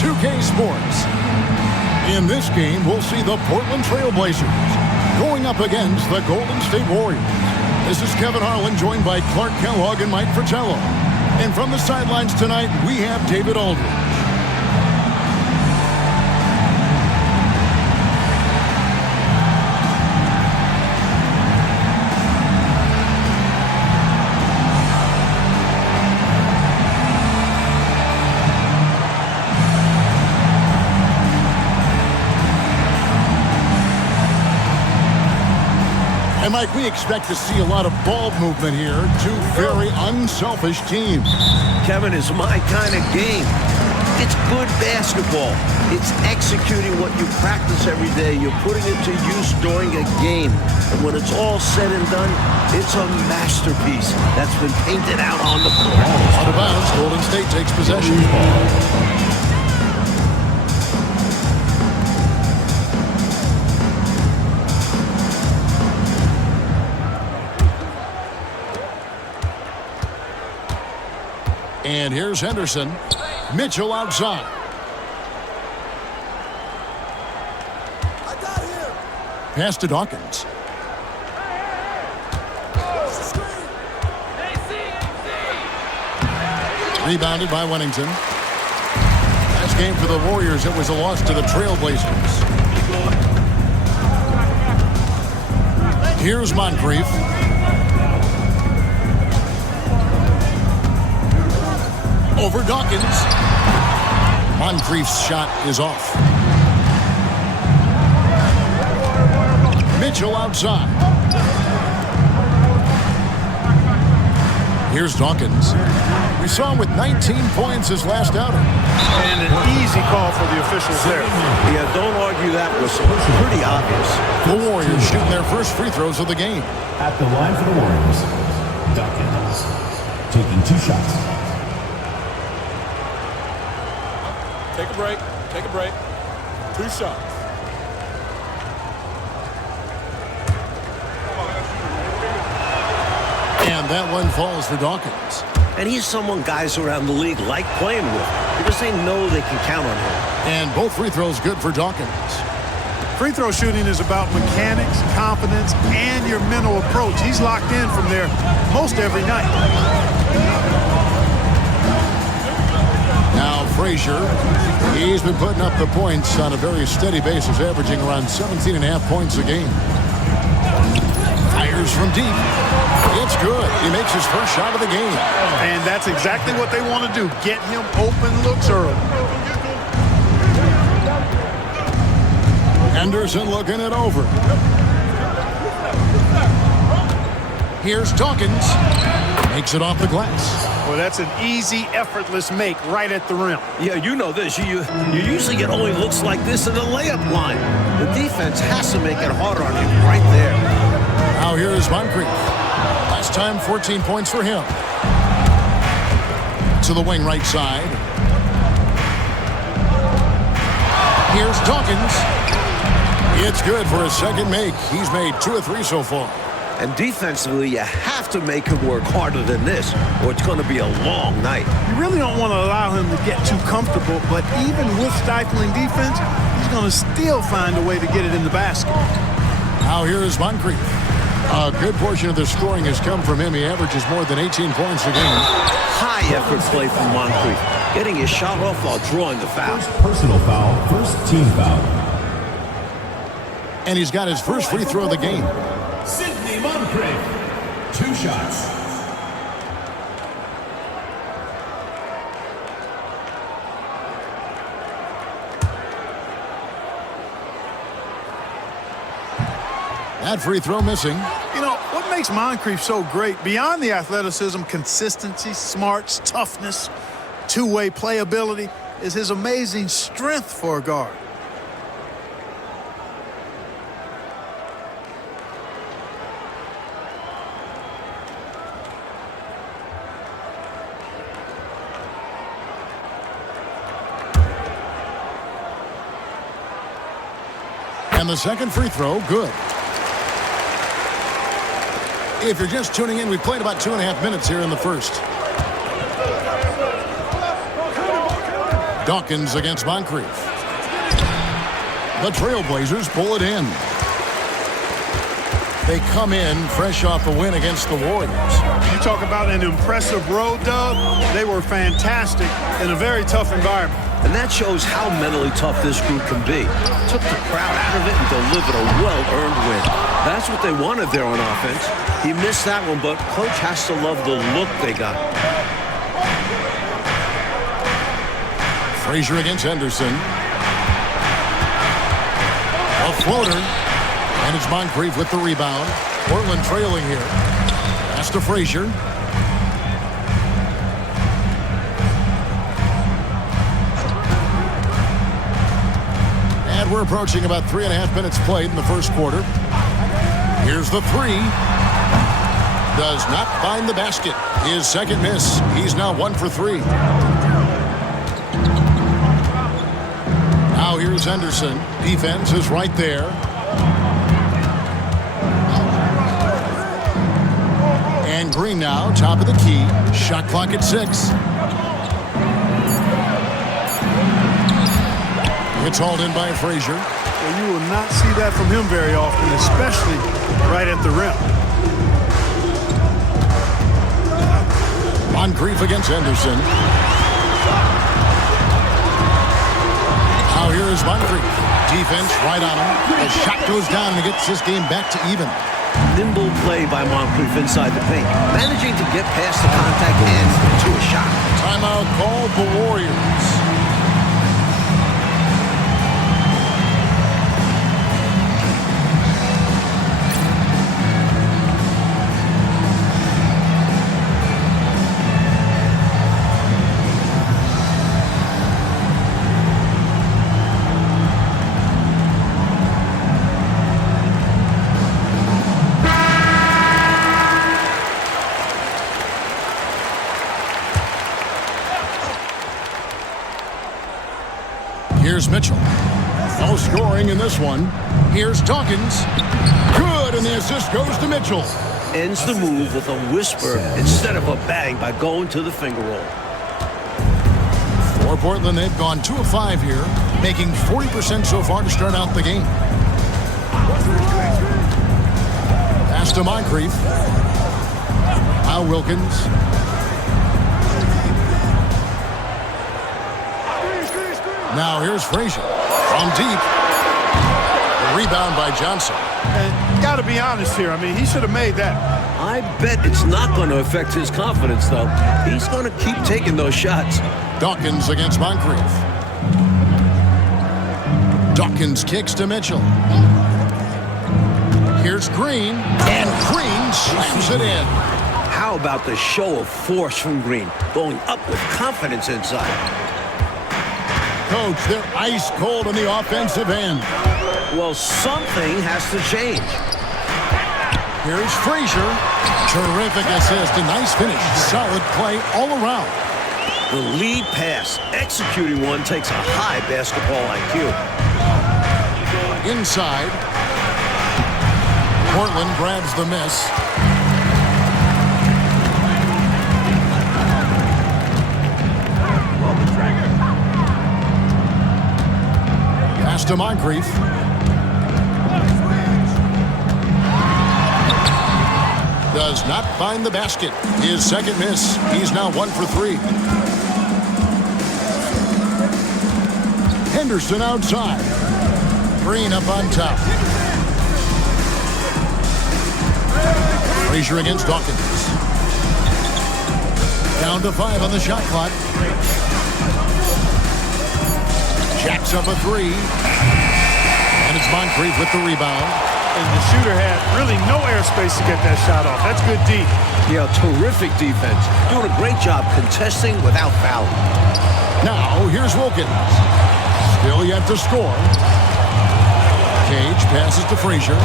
2K Sports. In this game, we'll see the Portland Trail Blazers going up against the Golden State Warriors. This is Kevin Harlan, joined by Clark Kellogg and Mike Fratello. And from the sidelines tonight, we have David Aldridge. And Mike, we expect to see a lot of ball movement here. Two very unselfish teams. Kevin, it's my kind of game. It's good basketball. It's executing what you practice every day. You're putting it to use during a game. And when it's all said and done, it's a masterpiece that's been painted out on the floor. Out of bounds, Golden State takes possession. And here's Henderson. Mitchell outside. Pass to Dawkins. Rebounded by Wennington. Last game for the Warriors, it was a loss to the Trailblazers. Here's Moncrief. Over Dawkins. Moncrief's shot is off. Mitchell outside. Here's Dawkins. We saw him with 19 points his last outing. And an easy call for the officials there. Yeah, don't argue that was pretty obvious. The Warriors shooting their first free throws of the game. At the line for the Warriors, Dawkins taking 2 shots. Take a break. Take a break. 2 shots. And that one falls for Dawkins. And he's someone guys around the league like playing with because they know they can count on him. And both free throws good for Dawkins. Free throw shooting is about mechanics, confidence, and your mental approach. He's locked in from there most every night. Now Frazier, he's been putting up the points on a very steady basis, averaging around 17.5 points a game. Fires from deep. It's good. He makes his first shot of the game. And that's exactly what they want to do. Get him open looks early. Henderson looking it over. Here's Dawkins. Makes it off the glass. Well, that's an easy, effortless make right at the rim. Yeah, you know this. You usually get only looks like this in the layup line. The defense has to make it harder on him right there. Now here's Moncrief. Last time, 14 points for him. To the wing right side. Here's Dawkins. It's good for a second make. He's made 2 or 3 so far. And defensively, you have to make him work harder than this, or it's going to be a long night. You really don't want to allow him to get too comfortable, but even with stifling defense, he's going to still find a way to get it in the basket. Now here is Moncrief. A good portion of the scoring has come from him. He averages more than 18 points a game. High effort play from Moncrief, getting his shot off while drawing the foul. First personal foul, first team foul. And he's got his first free throw of the game. Sidney Moncrief, 2 shots. That free throw missing. You know, what makes Moncrief so great, beyond the athleticism, consistency, smarts, toughness, two-way playability, is his amazing strength for a guard. And the second free throw, good. If you're just tuning in, we've played about 2.5 minutes here in the first. Dawkins against Moncrief. The Trailblazers pull it in. They come in fresh off a win against the Warriors. You talk about an impressive road dub. They were fantastic in a very tough environment. And that shows how mentally tough this group can be. Took the crowd out of it and delivered a well-earned win. That's what they wanted there on offense. He missed that one, but coach has to love the look they got. Frazier against Henderson. A floater. And it's Moncrief with the rebound. Portland trailing here. Pass to Frazier. And we're approaching about 3.5 minutes played in the first quarter. Here's the three. Does not find the basket. His second miss. He's now 1 for 3. Now here's Henderson. Defense is right there. And Green now, top of the key. Shot clock at 6. It's hauled in by Frazier. Well, you will not see that from him very often, especially right at the rim. Moncrief against Henderson. Now here is Moncrief. Defense right on him. The shot goes down and gets this game back to even. Nimble play by Moncrief inside the paint, managing to get past the contact and to a shot. Timeout called the Warriors. Here's Mitchell. No scoring in this one. Here's Dawkins. Good, and the assist goes to Mitchell. Ends the move with a whisper instead of a bang by going to the finger roll. For Portland, they've gone 2 of 5 here, making 40% so far to start out the game. Pass to Moncrief. Now Wilkins. Now here's Frazier from deep. The rebound by Johnson. And got to be honest here. I mean, he should have made that. I bet it's not going to affect his confidence, though. He's going to keep taking those shots. Dawkins against Moncrief. Dawkins kicks to Mitchell. Here's Green, and Green slams it in. How about the show of force from Green, going up with confidence inside? Coach, they're ice cold on the offensive end. Well, something has to change. Here's Frazier. Terrific assist, a nice finish. Solid play all around. The lead pass, executing one, takes a high basketball IQ. Inside. Portland grabs the miss. Pass to Moncrief. Does not find the basket. His second miss. He's now 1 for 3. Henderson outside. Green up on top. Frazier against Dawkins. Down to 5 on the shot clock. Jacks up a 3. And it's Moncrief with the rebound. And the shooter had really no airspace to get that shot off. That's good deep. Yeah, terrific defense. Doing a great job contesting without fouling. Now, here's Wilkins. Still yet to score. Cage passes to Frazier.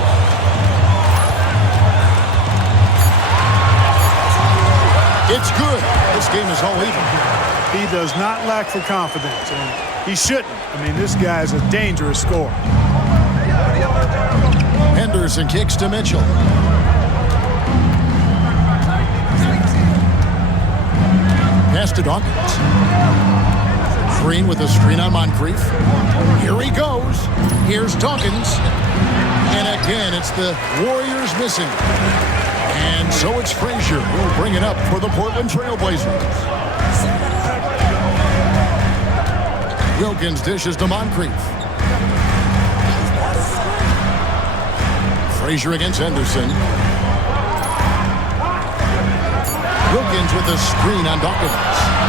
It's good. This game is all even. He does not lack for confidence, and he shouldn't. I mean, this guy is a dangerous scorer. Henderson kicks to Mitchell. Pass to Dawkins. Green with a screen on Moncrief. Here he goes. Here's Dawkins. And again, it's the Warriors missing. And so it's Frazier who will bring it up for the Portland Trailblazers. Wilkins dishes to Moncrief. Frazier against Henderson. Wilkins with a screen on Dawkins.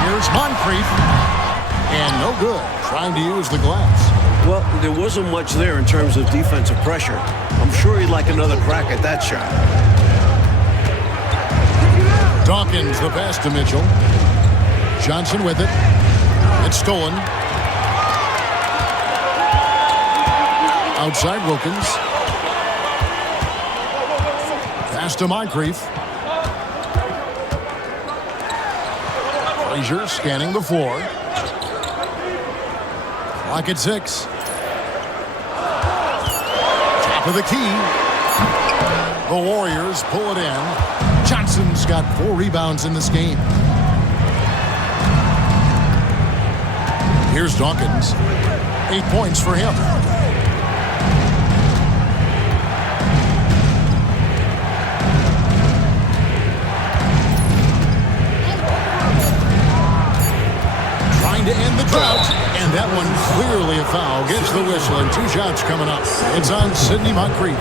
Here's Moncrief. And no good. Trying to use the glass. Well, there wasn't much there in terms of defensive pressure. I'm sure he'd like another crack at that shot. Dawkins the pass to Mitchell. Johnson with it. It's stolen. Outside Wilkins. Pass to Moncrief. Frazier scanning the floor. Clock at 6. Top of the key. The Warriors pull it in. Johnson's got 4 rebounds in this game. Here's Dawkins. 8 points for him. Trying to end the drought. And that one clearly a foul. Gets the whistle and 2 shots coming up. It's on Sidney Moncrief.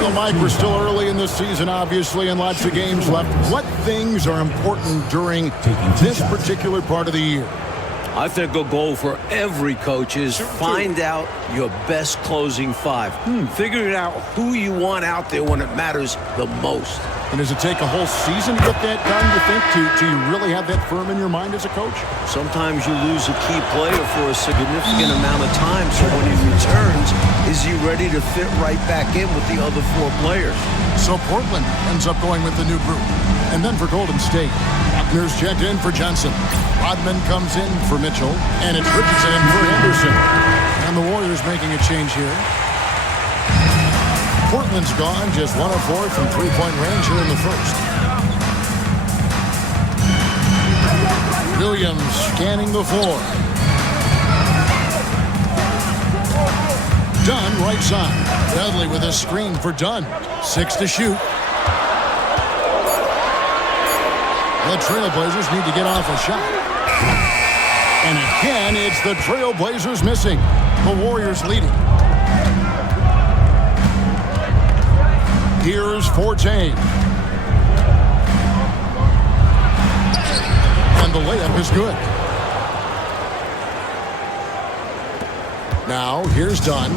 Well, Mike, we're still early in this season, obviously, and lots of games left. What things are important during this particular part of the year? I think a goal for every coach is find out your best closing 5. Figure out who you want out there when it matters the most. And does it take a whole season to get that done, you think, to really have that firm in your mind as a coach? Sometimes you lose a key player for a significant amount of time, so when he returns, is he ready to fit right back in with the other 4 players? So Portland ends up going with the new group. And then for Golden State, Buckner's checked in for Johnson. Rodman comes in for Mitchell, and it's Richardson in for Henderson. And the Warriors making a change here. Portland's gone just 1 of 4 from 3-point range here in the first. Williams scanning the floor. Dunn right side. Dudley with a screen for Dunn. 6 to shoot. The Trailblazers need to get off a shot. And again, it's the Trailblazers missing. The Warriors leading. Here's Forte. And the layup is good. Now, here's Dunn.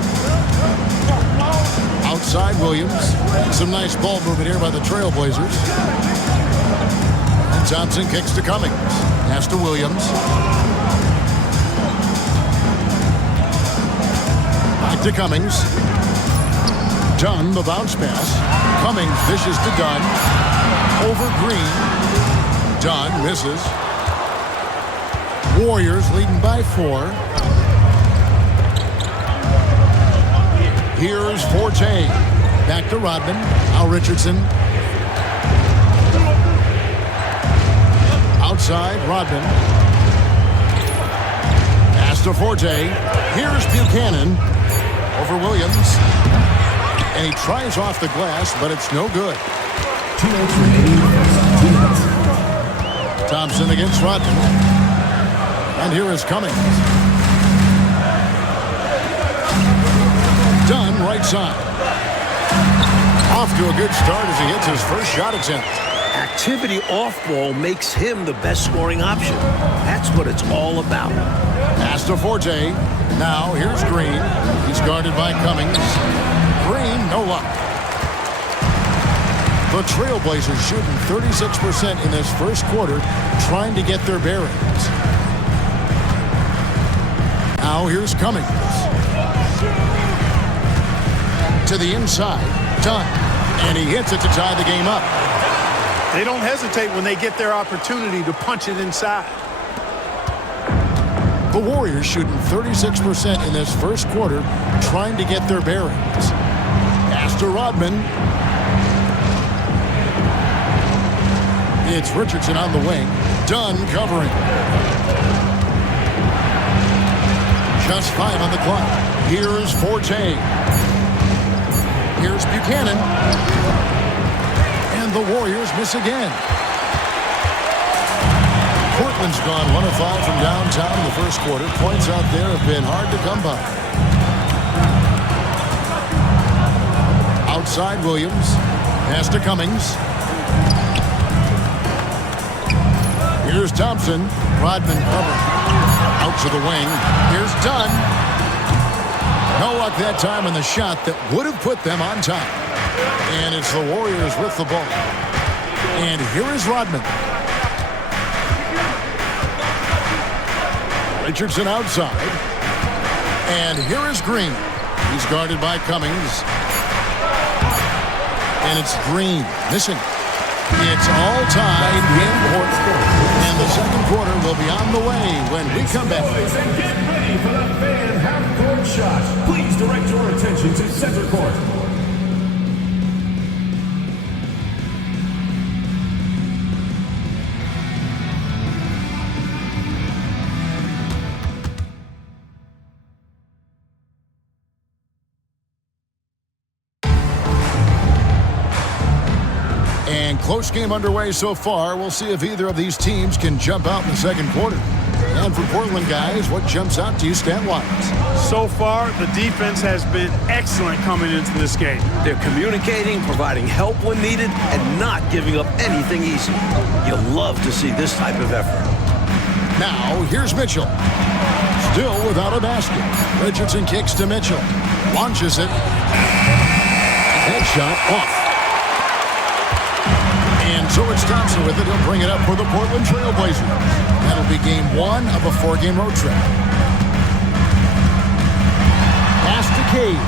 Outside Williams. Some nice ball movement here by the Trailblazers. And Thompson kicks to Cummings. Pass to Williams. Back to Cummings. Dunn, the bounce pass. Cummings dishes to Dunn. Over Green. Dunn misses. Warriors leading by 4. Here's Forte. Back to Rodman. Now Richardson. Outside, Rodman. Pass to Forte. Here's Buchanan. Over Williams. And he tries off the glass, but it's no good. 2 minutes remaining. Thompson against Rodman. And here is Cummings. Dunn right side. Off to a good start as he hits his first shot attempt. Activity off ball makes him the best scoring option. That's what it's all about. Pass to Forte. Now here's Green. He's guarded by Cummings. Green, no luck. The Trailblazers shooting 36% in this first quarter, trying to get their bearings. Now here's Cummings. To the inside, Dunn. And he hits it to tie the game up. They don't hesitate when they get their opportunity to punch it inside. The Warriors shooting 36% in this first quarter, trying to get their bearings. Pass to Rodman. It's Richardson on the wing. Dunn covering. Just 5 on the clock. Here's Forte. Here's Buchanan. And the Warriors miss again. Portland's gone 1 of 5 from downtown in the first quarter. Points out there have been hard to come by. Outside Williams. Pass to Cummings. Here's Thompson. Rodman covered. Out to the wing. Here's Dunn. No luck that time in the shot that would have put them on top. And it's the Warriors with the ball. And here is Rodman. Richardson outside. And here is Green. He's guarded by Cummings. And it's Green missing. It's all tied in Portland. And the second quarter will be on the way when we come back. Boys, and get ready for the fan half-court shot. Please direct your attention to center court. And close game underway so far. We'll see if either of these teams can jump out in the second quarter. And for Portland, guys, what jumps out to you stat-wise? So far, the defense has been excellent coming into this game. They're communicating, providing help when needed, and not giving up anything easy. You'll love to see this type of effort. Now, here's Mitchell. Still without a basket. Richardson kicks to Mitchell. Launches it. Headshot off. And so it's Thompson with it. He'll bring it up for the Portland Trail Blazers. That'll be game 1 of a 4-game road trip. Pass to Cade.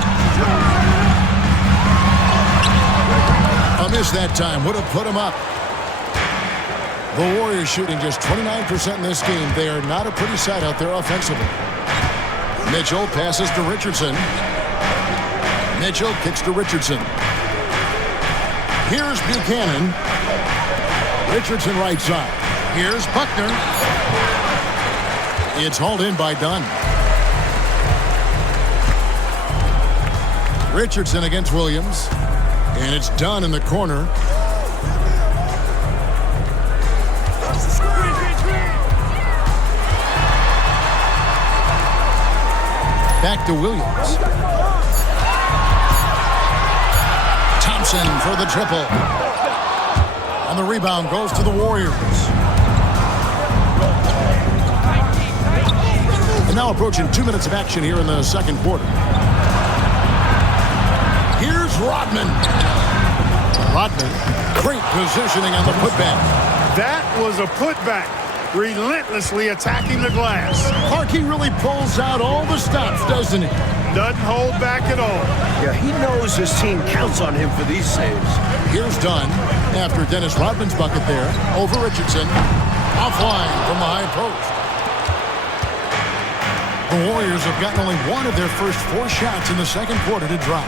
A miss that time. Would have put him up. The Warriors shooting just 29% in this game. They are not a pretty sight out there offensively. Mitchell passes to Richardson. Mitchell kicks to Richardson. Here's Buchanan. Richardson right side. Here's Buckner. It's hauled in by Dunn. Richardson against Williams. And it's Dunn in the corner. Back to Williams. Thompson for the triple. And the rebound goes to the Warriors. And now approaching 2 minutes of action here in the second quarter. Here's Rodman. Rodman, great positioning on the putback. That was a putback, relentlessly attacking the glass. Harkey really pulls out all the stops, doesn't he? Doesn't hold back at all. Yeah, he knows his team counts on him for these saves. Here's Dunn after Dennis Rodman's bucket there. Over Richardson. Offline from the high post. The Warriors have gotten only one of their first 4 shots in the second quarter to drop.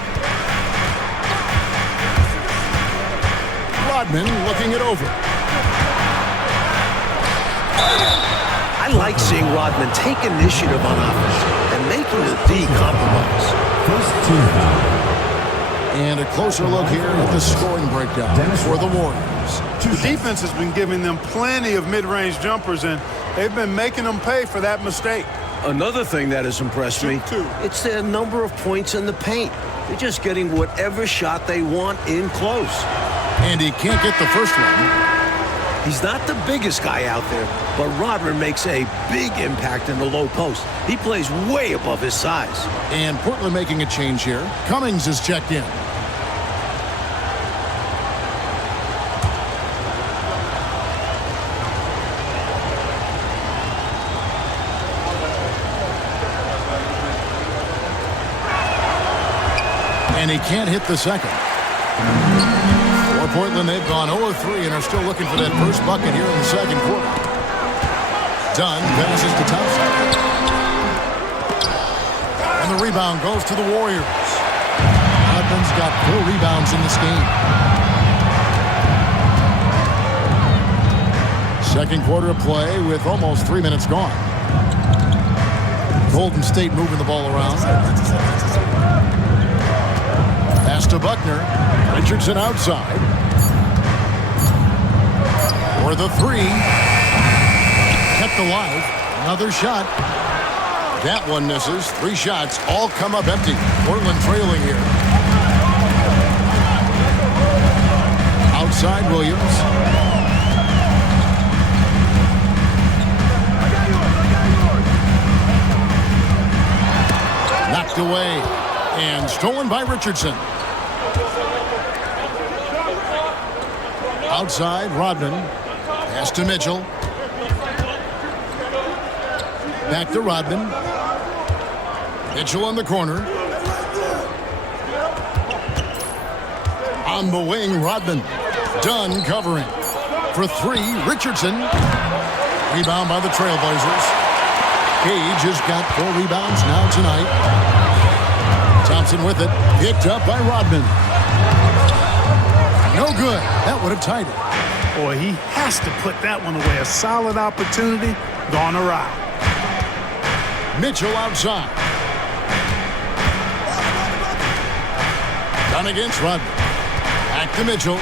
Rodman looking it over. I like seeing Rodman take initiative on offense and making the D compromise. First team foul. And a closer look here at the scoring breakdown for the Warriors. The defense has been giving them plenty of mid-range jumpers, and they've been making them pay for that mistake. Another thing that has impressed me, it's their number of points in the paint. They're just getting whatever shot they want in close. And he can't get the first one. He's not the biggest guy out there, but Rodman makes a big impact in the low post. He plays way above his size. And Portland making a change here. Cummings is checked in. And he can't hit the second. For Portland, they've gone 0-3 and are still looking for that first bucket here in the second quarter. Dunn passes to Thompson. And the rebound goes to the Warriors. Rodman's got 4 rebounds in this game. Second quarter of play with almost 3 minutes gone. Golden State moving the ball around. Pass to Buckner. Richardson outside. For the three. Kept alive. Another shot. That one misses. 3 shots all come up empty. Portland trailing here. Outside Williams. Knocked away and stolen by Richardson. Outside Rodman. Pass to Mitchell. Back to Rodman. Mitchell on the corner. On the wing, Rodman. Dunn covering. For 3, Richardson. Rebound by the Trailblazers. Cage has got 4 rebounds now tonight. Thompson with it. Picked up by Rodman. No good. That would have tied it. Boy, he has to put that one away. A solid opportunity gone awry. Mitchell outside. Done against Rodman. Back to Mitchell.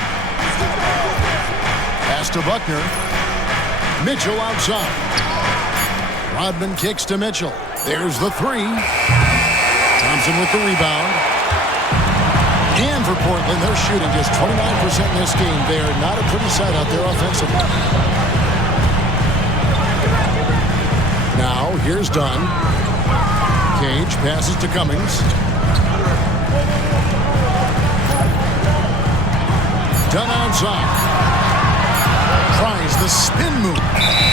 Pass to Buckner. Mitchell outside. Rodman kicks to Mitchell. There's the 3. Thompson with the rebound. And for Portland, they're shooting just 29% in this game. They are not a pretty sight out there offensively. Now, here's Dunn. Cage passes to Cummings. Dunn outside. Tries the spin move.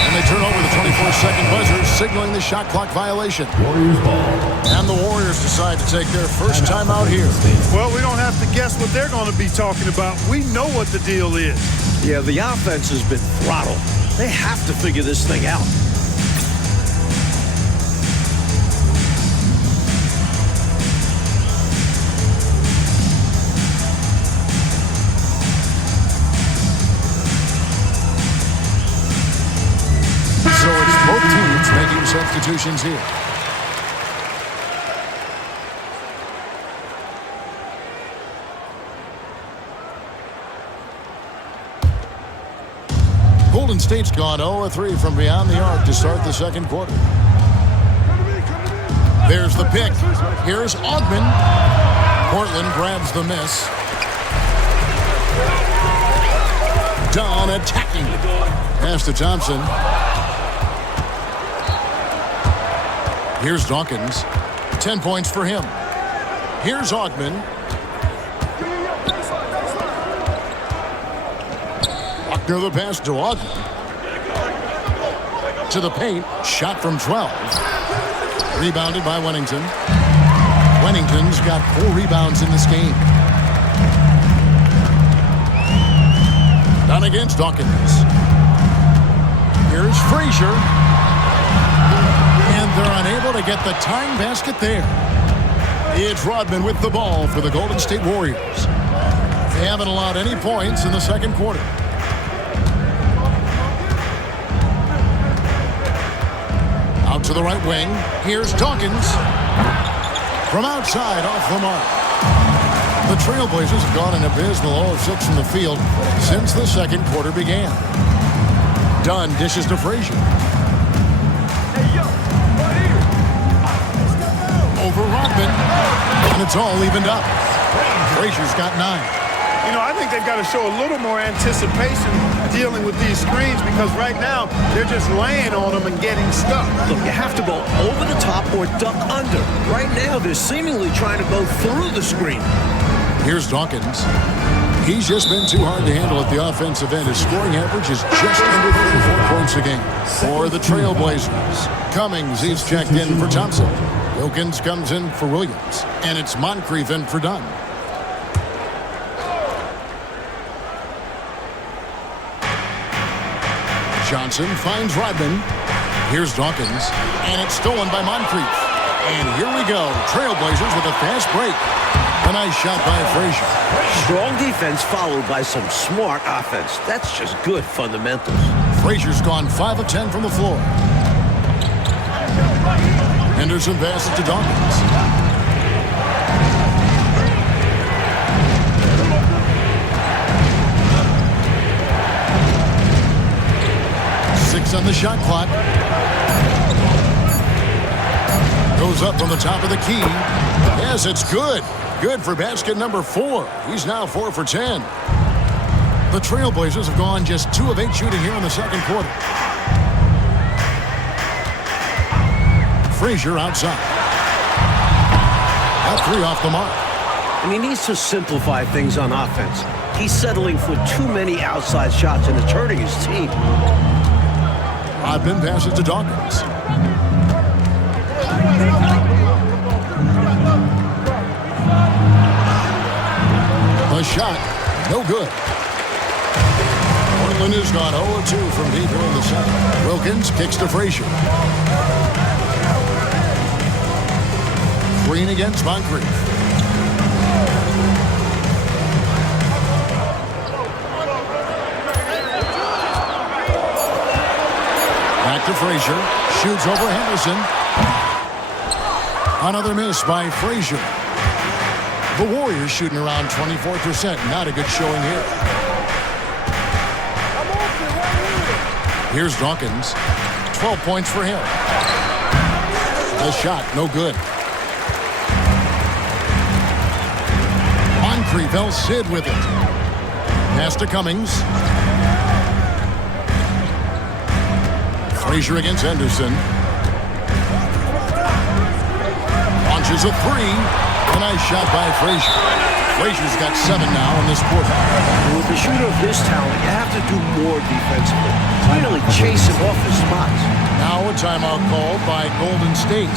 And they turn over the 24-second buzzer, signaling the shot clock violation. Warriors ball. And the Warriors decide to take their first time out here. Well, we don't have to guess what they're going to be talking about. We know what the deal is. Yeah, the offense has been throttled. They have to figure this thing out. So it's both teams making substitutions here. Golden State's gone 0-3 from beyond the arc to start the second quarter. There's the pick. Here's Augman. Portland grabs the miss. Dunn attacking. Pass to Thompson. Here's Dawkins. 10 points for him. Here's Augman. Buckner the pass to Augman. To the paint. Shot from 12. Rebounded by Wennington. Wennington's got 4 rebounds in this game. Done against Dawkins. Here's Frazier. And they're unable to get the tying basket there. It's Rodman with the ball for the Golden State Warriors. They haven't allowed any points in the second quarter. Out to the right wing. Here's Dawkins. From outside, off the mark. The Trailblazers have gone an abysmal 0-6 from the field since the second quarter began. Dunn dishes to Frazier. Over Rodman. And it's all evened up. Frazier's got 9. You know, I think they've got to show a little more anticipation dealing with these screens because right now they're just laying on them and getting stuck. Look, you have to go over the top or duck under. Right now, they're seemingly trying to go through the screen. Here's Dawkins. He's just been too hard to handle at the offensive end. His scoring average is just under 34 points a game. For the Trailblazers, Cummings, he's checked in for Thompson. Wilkins comes in for Williams. And it's Moncrief in for Dunn. Johnson finds Rodman. Here's Dawkins. And it's stolen by Moncrief. And here we go. Trailblazers with a fast break. A nice shot by Frazier. Strong defense followed by some smart offense. That's just good fundamentals. Frazier's gone 5 of 10 from the floor. Henderson passes to Dawkins. 6 on the shot clock. Goes up on the top of the key. Yes, it's good. Good for basket number 4. He's now 4 for 10. The Trailblazers have gone just 2 of 8 shooting here in the second quarter. Frazier outside. That 3 off the mark. And he needs to simplify things on offense. He's settling for too many outside shots, and it's hurting his team. Rodman passes to Dawkins. The shot, no good. Portland has gone 0-2 from deep here in the second. Wilkins kicks to Frazier. Green against Moncrief. Back to Frazier. Shoots over Henderson. Another miss by Frazier. The Warriors shooting around 24%. Not a good showing here. Here's Dawkins. 12 points for him. The shot, no good. Moncrief El Cid with it. Pass to Cummings. Frazier against Henderson. Launches a 3. A nice shot by Frazier. Frazier's got 7 now in this quarter. With a shooter of his talent, you have to do more defensively. Finally chase him off his spots. Now a timeout called by Golden State.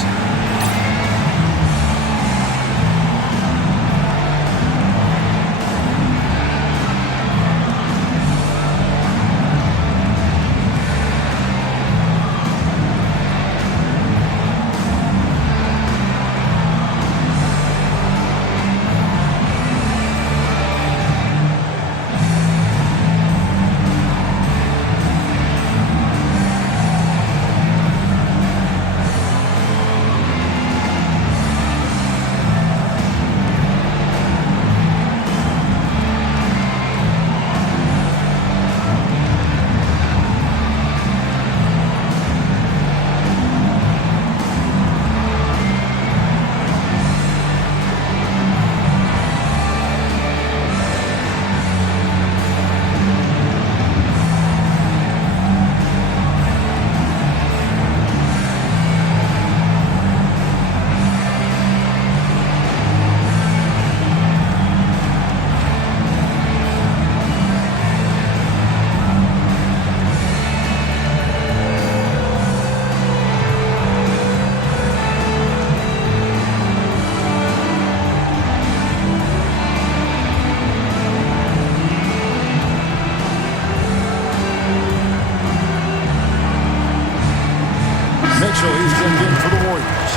Mitchell, he's been in for the Warriors.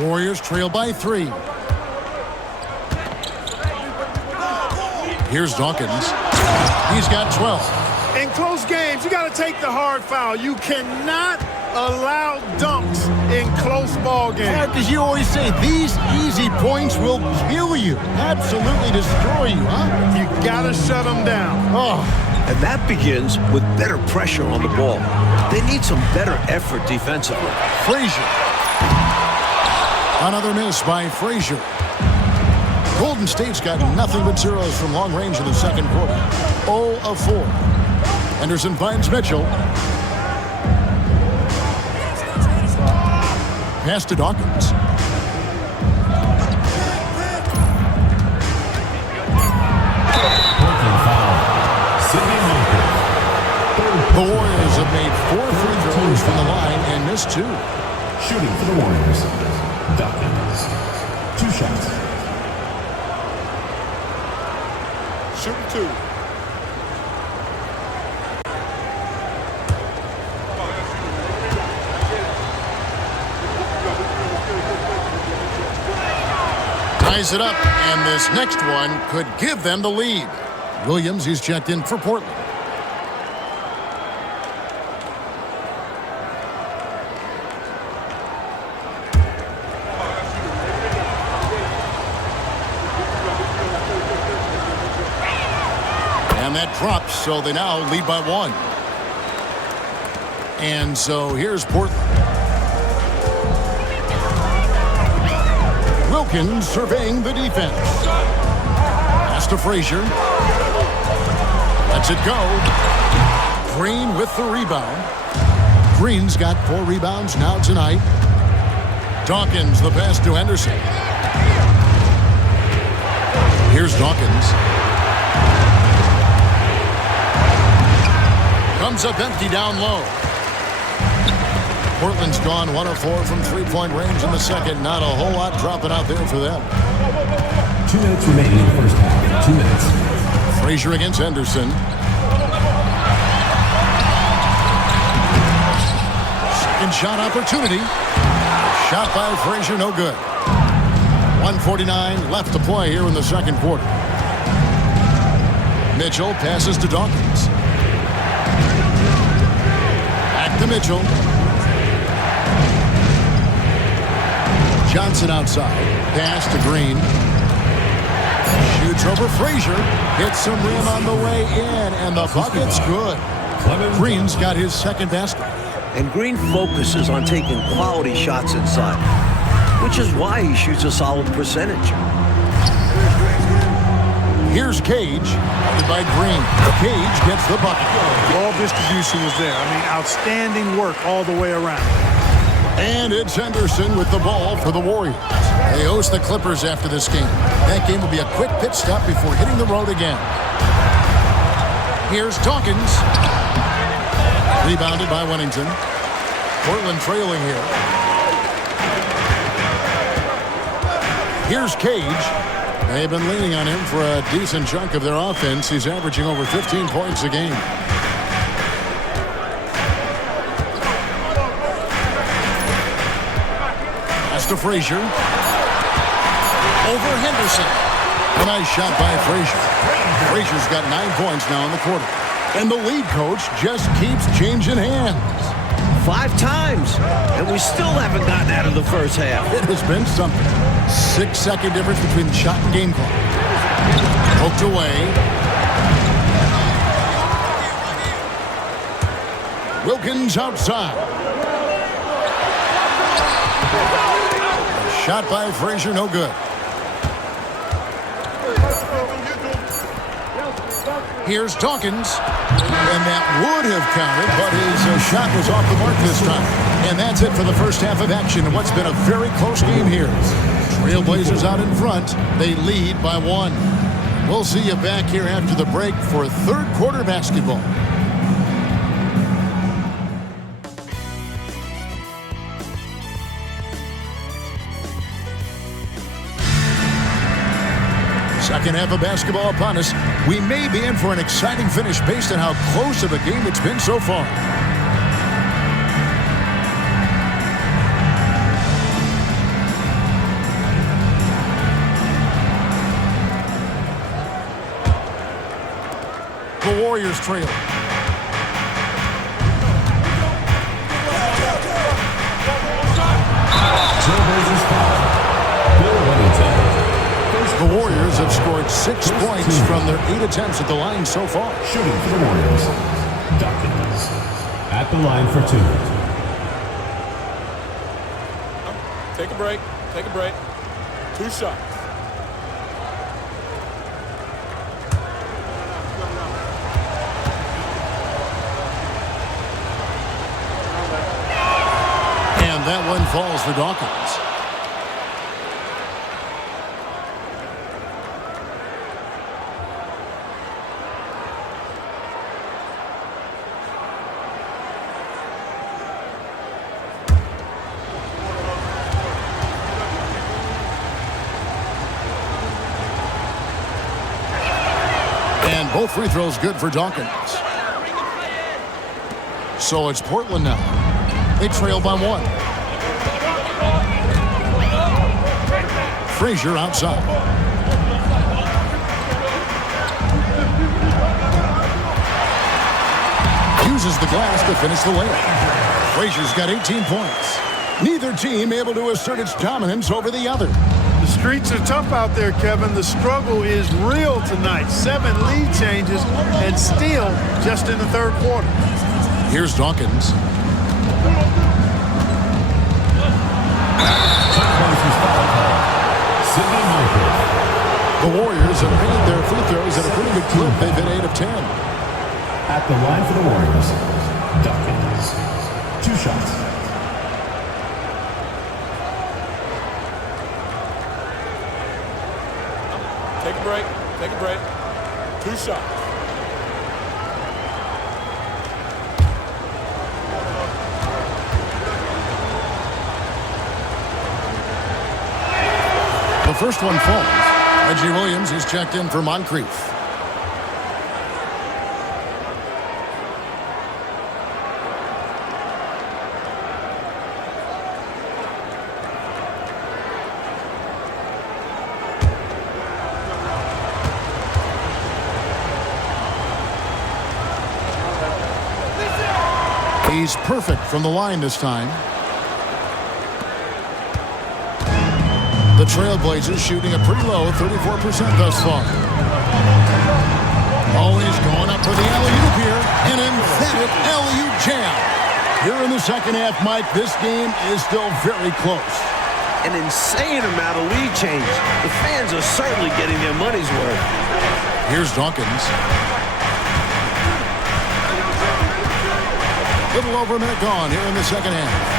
Warriors trail by 3. Here's Dawkins. He's got 12. In close games, you got to take the hard foul. You cannot allow dunks in close ball games. Yeah, because you always say these easy points will kill you. Absolutely destroy you, huh? You got to shut them down. Oh. And that begins with better pressure on the ball. They need some better effort defensively. Frazier. Another miss by Frazier. Golden State's got nothing but zeros from long range in the second quarter. 0 of 4. Henderson finds Mitchell. Pass to Dawkins. The Warriors have made 4 free throws from the line and missed 2. Shooting for the Warriors, Dawkins. 2 shots. Shooting 2. Ties it up, and this next one could give them the lead. Williams, he's checked in for Portland. that drops, so they now lead by 1. And so here's Portland. Wilkins surveying the defense. Pass to Frazier. Lets it go. Green with the rebound. Green's got 4 rebounds now tonight. Dawkins, the pass to Henderson. Here's Dawkins. Comes up empty down low. Portland's gone 1 of 4 from three-point range in the second. Not a whole lot dropping out there for them. 2 minutes remaining in the first half. 2 minutes. Frazier against Henderson. Second shot opportunity. Shot by Frazier, no good. 1:49 left to play here in the second quarter. Mitchell passes to Dawkins. Back to Mitchell. Johnson outside. Pass to Green. Shoots over Frazier. Hits some rim on the way in, and the bucket's good. Green's got his second basket. And Green focuses on taking quality shots inside, which is why he shoots a solid percentage. Here's Cage, guarded by Green. Cage gets the bucket. Ball distribution was there. I mean, outstanding work all the way around. And it's Henderson with the ball for the Warriors. They host the Clippers after this game. That game will be a quick pit stop before hitting the road again. Here's Dawkins. Rebounded by Wennington. Portland trailing here. Here's Cage. They've been leaning on him for a decent chunk of their offense. He's averaging over 15 points a game. Pass to Frazier. Over Henderson. A nice shot by Frazier. Frazier's got 9 points now in the quarter. And the lead coach just keeps changing hands. 5 times, and we still haven't gotten out of the first half. It has been something. 6-second difference between the shot and game clock. Poked away. Wilkins outside. Shot by Frazier, no good. Here's Dawkins. And that would have counted, but his shot was off the mark this time. And that's it for the first half of action in what's been a very close game here. Trailblazers out in front. They lead by 1. We'll see you back here after the break for third quarter basketball. Second half of basketball upon us. We may be in for an exciting finish based on how close of a game it's been so far. The Warriors trail. Trailblazers foul. Bill Wennington. The Warriors have scored 6 points from their 8 attempts at the line so far. Shooting for the Warriors, Dawkins. At the line for 2. Take a break. Take a break. 2 shots. And that one falls for Dawkins. And both free throws good for Dawkins. So it's Portland now. They trail by 1. Frazier outside. Uses the glass to finish the layup. Frazier's got 18 points. Neither team able to assert its dominance over the other. The Streets are tough out there, Kevin. The struggle is real tonight. 7 lead changes and still just in the third quarter. Here's Dawkins. The Warriors have made their free throws at a pretty good clip. They've hit 8 of 10. At the line for the Warriors, Dawkins. 2 shots. Take a break. Take a break. 2 shots. The first one falls. Reggie Williams is checked in for Moncrief. He's perfect from the line this time. The Trailblazers shooting a pretty low 34% thus far. Always going up for the alley-oop here. An emphatic alley-oop jam. Here in the second half, Mike, this game is still very close. An insane amount of lead change. The fans are certainly getting their money's worth. Here's Dawkins. Little over a minute gone here in the second half.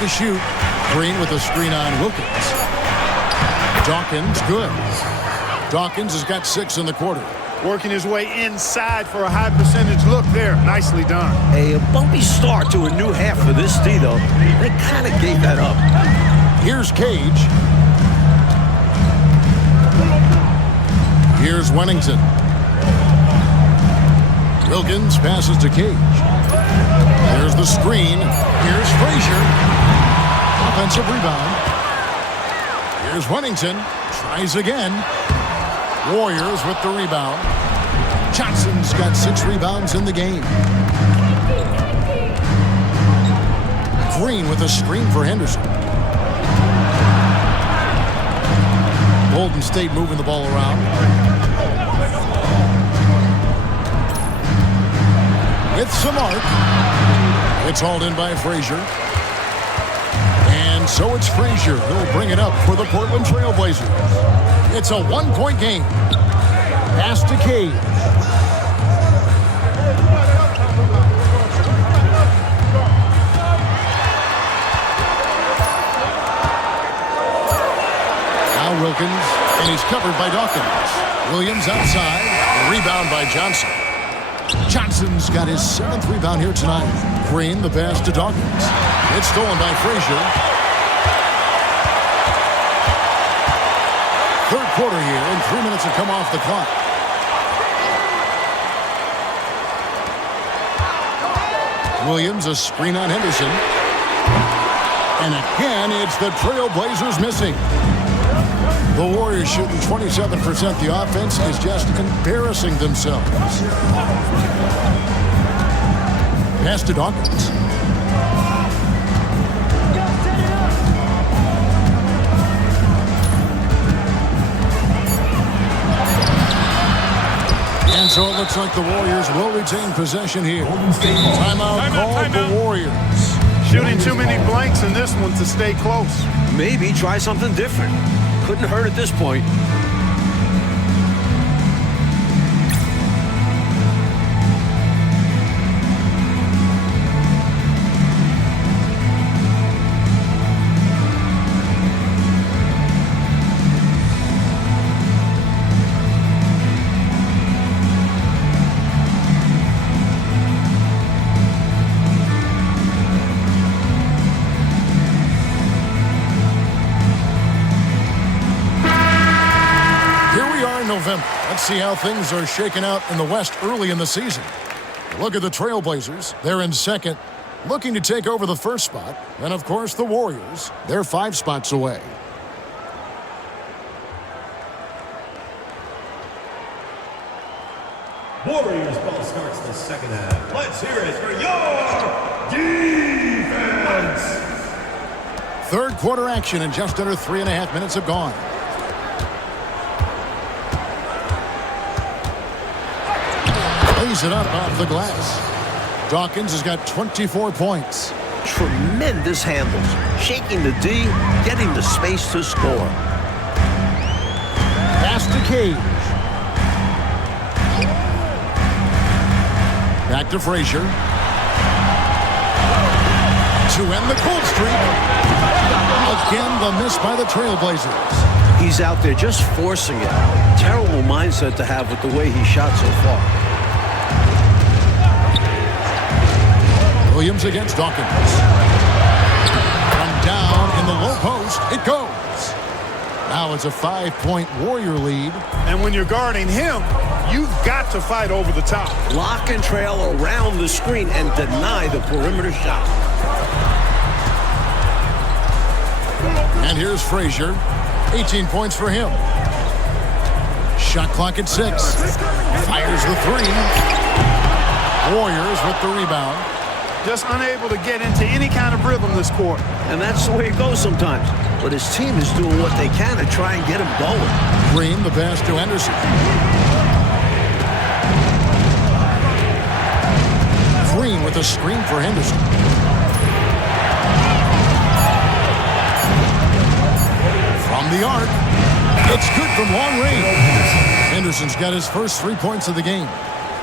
To shoot. Green with a screen on Wilkins. Dawkins, good. Dawkins has got 6 in the quarter. Working his way inside for a high percentage look there. Nicely done. A bumpy start to a new half for this D, though. They kind of gave that up. Here's Cage. Here's Wennington. Wilkins passes to Cage. There's the screen. Here's Frazier. Offensive rebound. Here's Wennington. Tries again. Warriors with the rebound. Johnson's got 6 rebounds in the game. Green with a screen for Henderson. Golden State moving the ball around. With some arc. It's hauled in by Frazier. And so it's Frazier who'll bring it up for the Portland Trailblazers. It's a 1-point game. Pass to Cage. Now Wilkins, and he's covered by Dawkins. Williams outside. Rebound by Johnson. Johnson's got his 7th rebound here tonight. Green, the pass to Dawkins. It's stolen by Frazier. Third quarter here, and 3 minutes have come off the clock. Williams, a screen on Henderson. And again, it's the Trailblazers missing. The Warriors shooting 27%. The offense is just embarrassing themselves. Pass to Dawkins. And so it looks like the Warriors will retain possession here. Timeout called the Warriors. Shooting too many blanks in this one to stay close. Maybe try something different. Couldn't hurt at this point. Let's see how things are shaking out in the West early in the season. Look at the Trailblazers. They're in second, looking to take over the first spot. And, of course, the Warriors. They're 5 spots away. Warriors ball starts the second half. Let's hear it for your defense. Third quarter action, and just under 3.5 minutes have gone. Lays it up off the glass. Dawkins has got 24 points. Tremendous handles. Shaking the D, getting the space to score. Pass to Cage. Back to Frazier. To end the cold streak. Again, the miss by the Trailblazers. He's out there just forcing it. Terrible mindset to have with the way he shot so far. Williams against Dawkins. From down in the low post, it goes. Now it's a 5-point Warrior lead. And when you're guarding him, you've got to fight over the top. Lock and trail around the screen and deny the perimeter shot. And here's Frazier. 18 points for him. Shot clock at 6. Fires the 3. Warriors with the rebound. Just unable to get into any kind of rhythm this quarter. And that's the way it goes sometimes. But his team is doing what they can to try and get him going. Green, the pass to Henderson. Green with a screen for Henderson. From the arc. It's good from long range. Henderson's got his first 3 points of the game.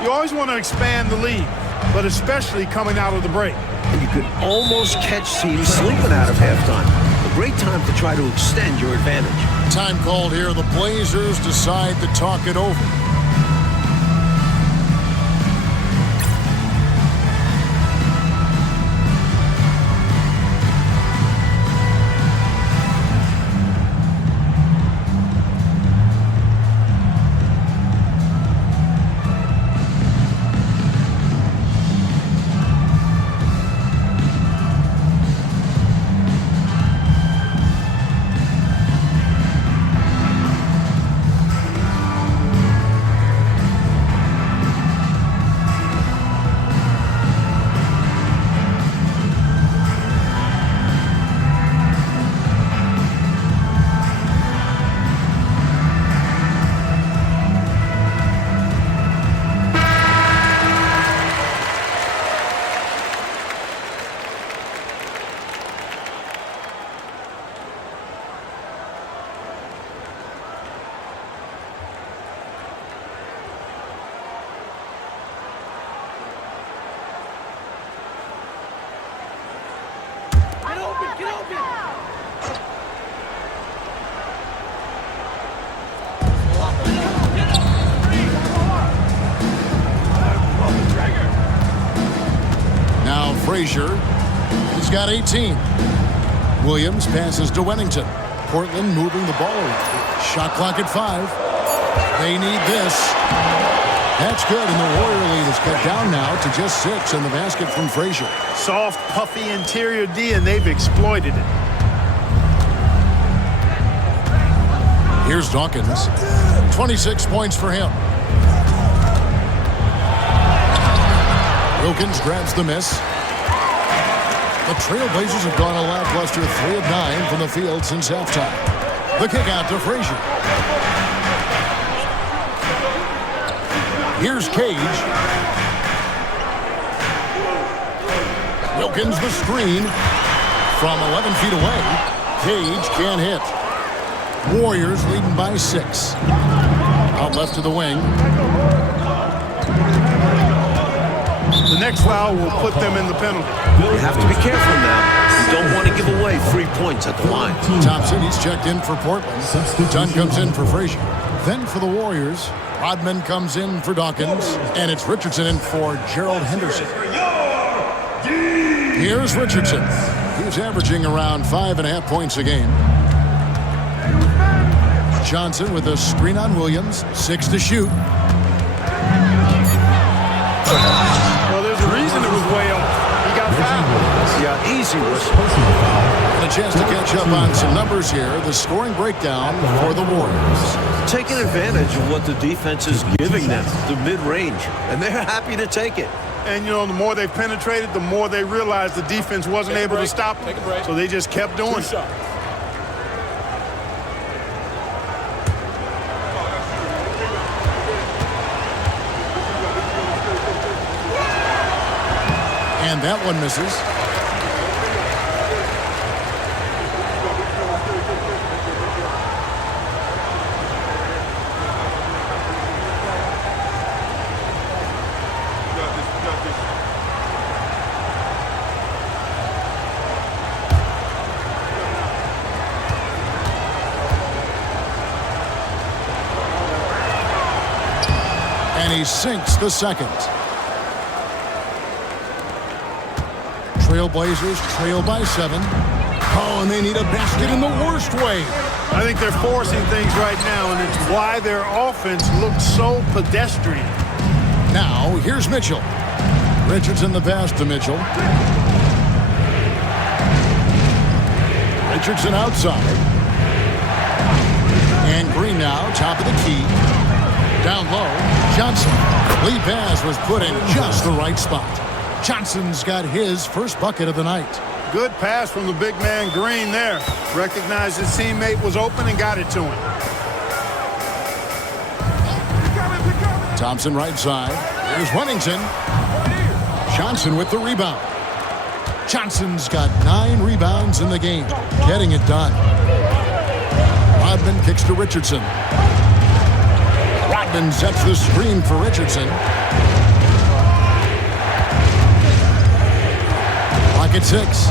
You always want to expand the lead, but especially coming out of the break. And you could almost catch teams sleeping out of halftime. A great time to try to extend your advantage. Time called here. The Blazers decide to talk it over. Now Frazier, he's got 18. Williams passes to Wennington. Portland moving the ball around. Shot clock at 5. They need this. That's good, and the Warrior lead is cut down now to just 6 in the basket from Frazier. Soft, puffy interior D, and they've exploited it. Here's Dawkins. 26 points for him. Wilkins grabs the miss. The Trailblazers have gone a lackluster 3 of 9 from the field since halftime. The kick out to Frazier. Here's Cage. Wilkins the screen. From 11 feet away, Cage can't hit. Warriors leading by 6. Out left to the wing. The next foul will put them in the penalty. You have to be careful now. You don't want to give away 3 points at the line. Thompson, he's checked in for Portland. Dunn comes in for Frazier. Then for the Warriors, Rodman comes in for Dawkins. And it's Richardson in for Gerald Henderson. Here's Richardson. He's averaging around 5.5 points a game. Johnson with a screen on Williams. 6 to shoot. Well, there's a reason it was way off. He got fouled. Yeah, easy whistle. And a chance to catch up on some numbers here. The scoring breakdown for the Warriors. Taking advantage of what the defense is giving them, the mid-range, and they're happy to take it. And, you know, the more they penetrated, the more they realized the defense wasn't able to stop them. So they just kept doing it. And that one misses. And he sinks the second. Trailblazers trail by 7. Oh, and they need a basket in the worst way. I think they're forcing things right now, and it's why their offense looks so pedestrian. Now, here's Mitchell. Richardson the pass to Mitchell. Richardson outside. And Green now, top of the key. Down low, Johnson. Lead pass was put in just the right spot. Johnson's got his first bucket of the night. Good pass from the big man Green there. Recognized his teammate was open and got it to him. Thompson right side. Here's Wennington. Johnson with the rebound. Johnson's got 9 rebounds in the game. Getting it done. Rodman kicks to Richardson. Rodman sets the screen for Richardson. Clock at 6.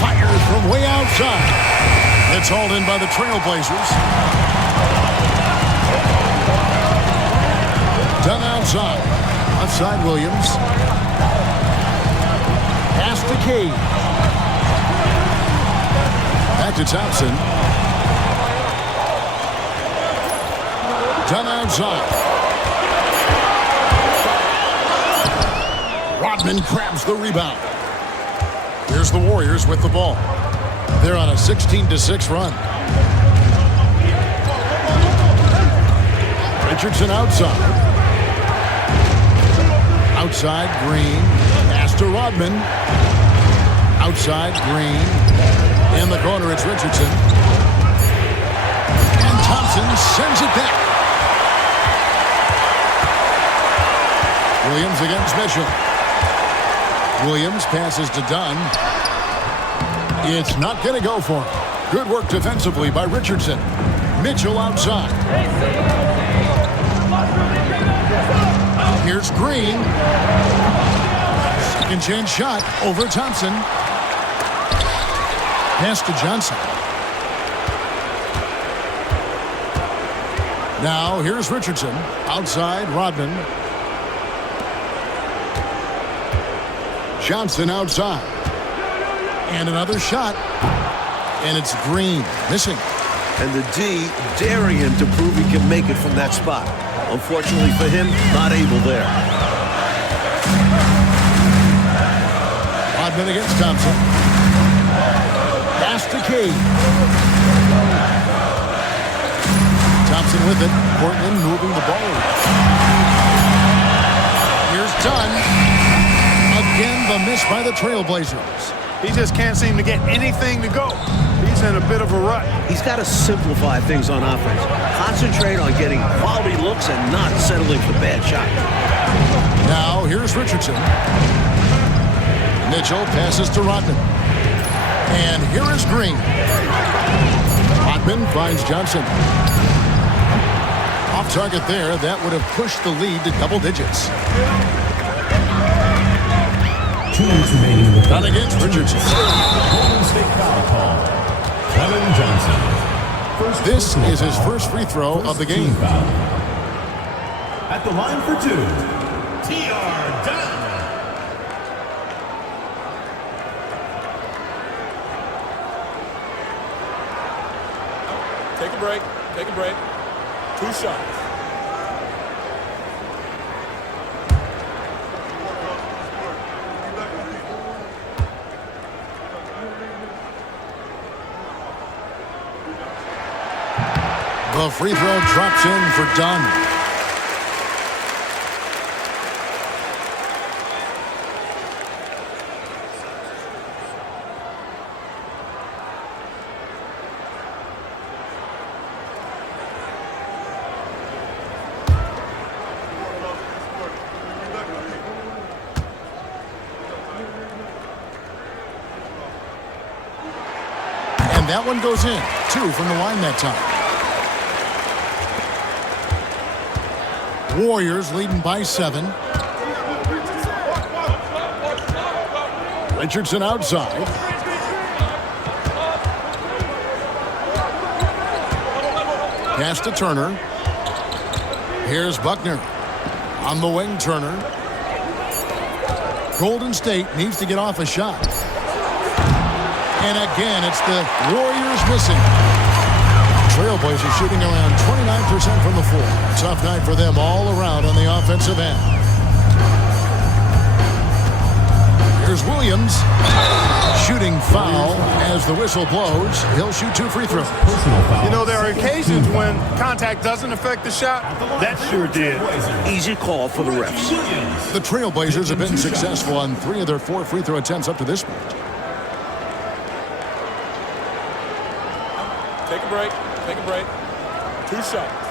Fires from way outside. It's hauled in by the Trailblazers. Done outside. Outside Williams. Pass to Cade. Back to Thompson. Done outside. Rodman grabs the rebound. Here's the Warriors with the ball. They're on a 16-6 run. Richardson outside. Outside Green. Pass to Rodman. Outside Green. In the corner it's Richardson. And Thompson sends it back. Williams against Mitchell. Williams passes to Dunn. It's not going to go for him. Good work defensively by Richardson. Mitchell outside. Here's Green. Second chance shot over Thompson. Pass to Johnson. Now here's Richardson. Outside Rodman. Johnson outside. And another shot. And it's Green missing. And the D daring him to prove he can make it from that spot. Unfortunately for him, not able there. Rodman against Thompson. Pass to Cade. Thompson with it. Portland moving the ball. Here's Dunn. Again, the miss by the Trailblazers. He just can't seem to get anything to go. He's in a bit of a rut. He's got to simplify things on offense. Concentrate on getting quality looks and not settling for bad shots. Now, here's Richardson. Mitchell passes to Rodman. And here is Green. Rodman finds Johnson. Off target there. That would have pushed the lead to double digits. 2 minutes remaining in the Done against Richardson. Golden State foul call. Kevin Johnson. This is his first free throw of the game. Foul. At the line for 2, T.R. Dunn. Take a break. Take a break. 2 shots. The free throw drops in for Dunn. And that one goes in. 2 from the line that time. Warriors leading by 7. Richardson outside. Pass to Turner. Here's Buckner. On the wing, Turner. Golden State needs to get off a shot. And again, it's the Warriors missing. Trailblazers shooting around 29% from the floor. Tough night for them all around on the offensive end. Here's Williams. Shooting foul as the whistle blows. He'll shoot 2 free throws. You know, there are occasions when contact doesn't affect the shot. That sure did. Easy call for the refs. The Trailblazers have been successful on 3 of their 4 free throw attempts up to this point. Take a break. Take a break. 2 shots.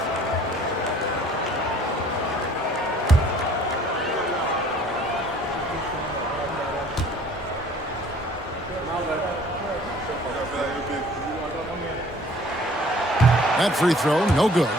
That free throw, no good.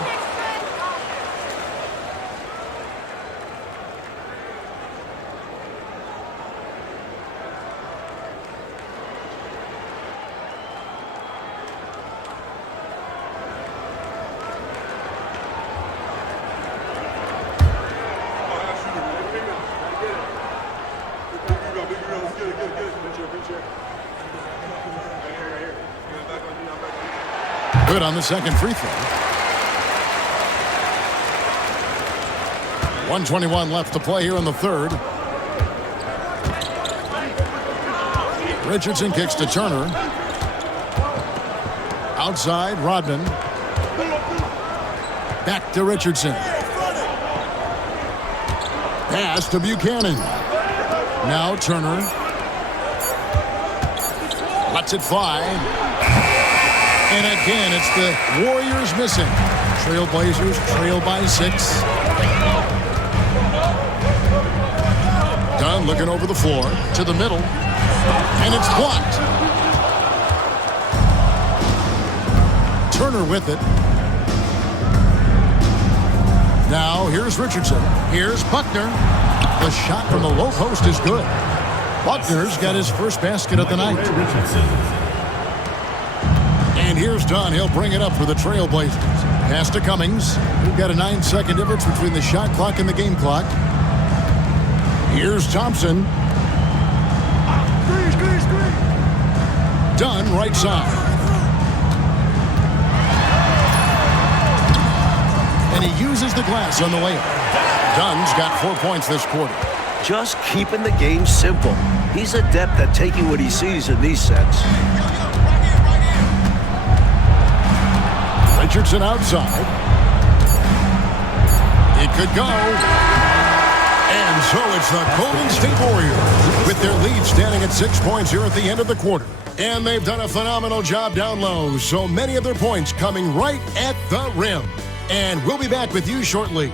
Good on the second free throw. 1:21 left to play here in the third. Richardson kicks to Turner. Outside, Rodman. Back to Richardson. Pass to Buchanan. Now Turner. Lets it fly. And again, it's the Warriors missing. Trailblazers trail by 6. Dunn looking over the floor to the middle. And it's blocked. Turner with it. Now here's Richardson. Here's Buckner. The shot from the low post is good. Buckner's got his first basket of the night. And here's Dunn. He'll bring it up for the Trailblazers. Pass to Cummings. We've got a 9-second difference between the shot clock and the game clock. Here's Thompson. Dunn, right side. And he uses the glass on the layup. Dunn's got 4 points this quarter. Just keeping the game simple. He's adept at taking what he sees in these sets. Richardson outside. It could go. And so it's the Golden State Warriors with their lead standing at 6 points here at the end of the quarter. And they've done a phenomenal job down low. So many of their points coming right at the rim. And we'll be back with you shortly.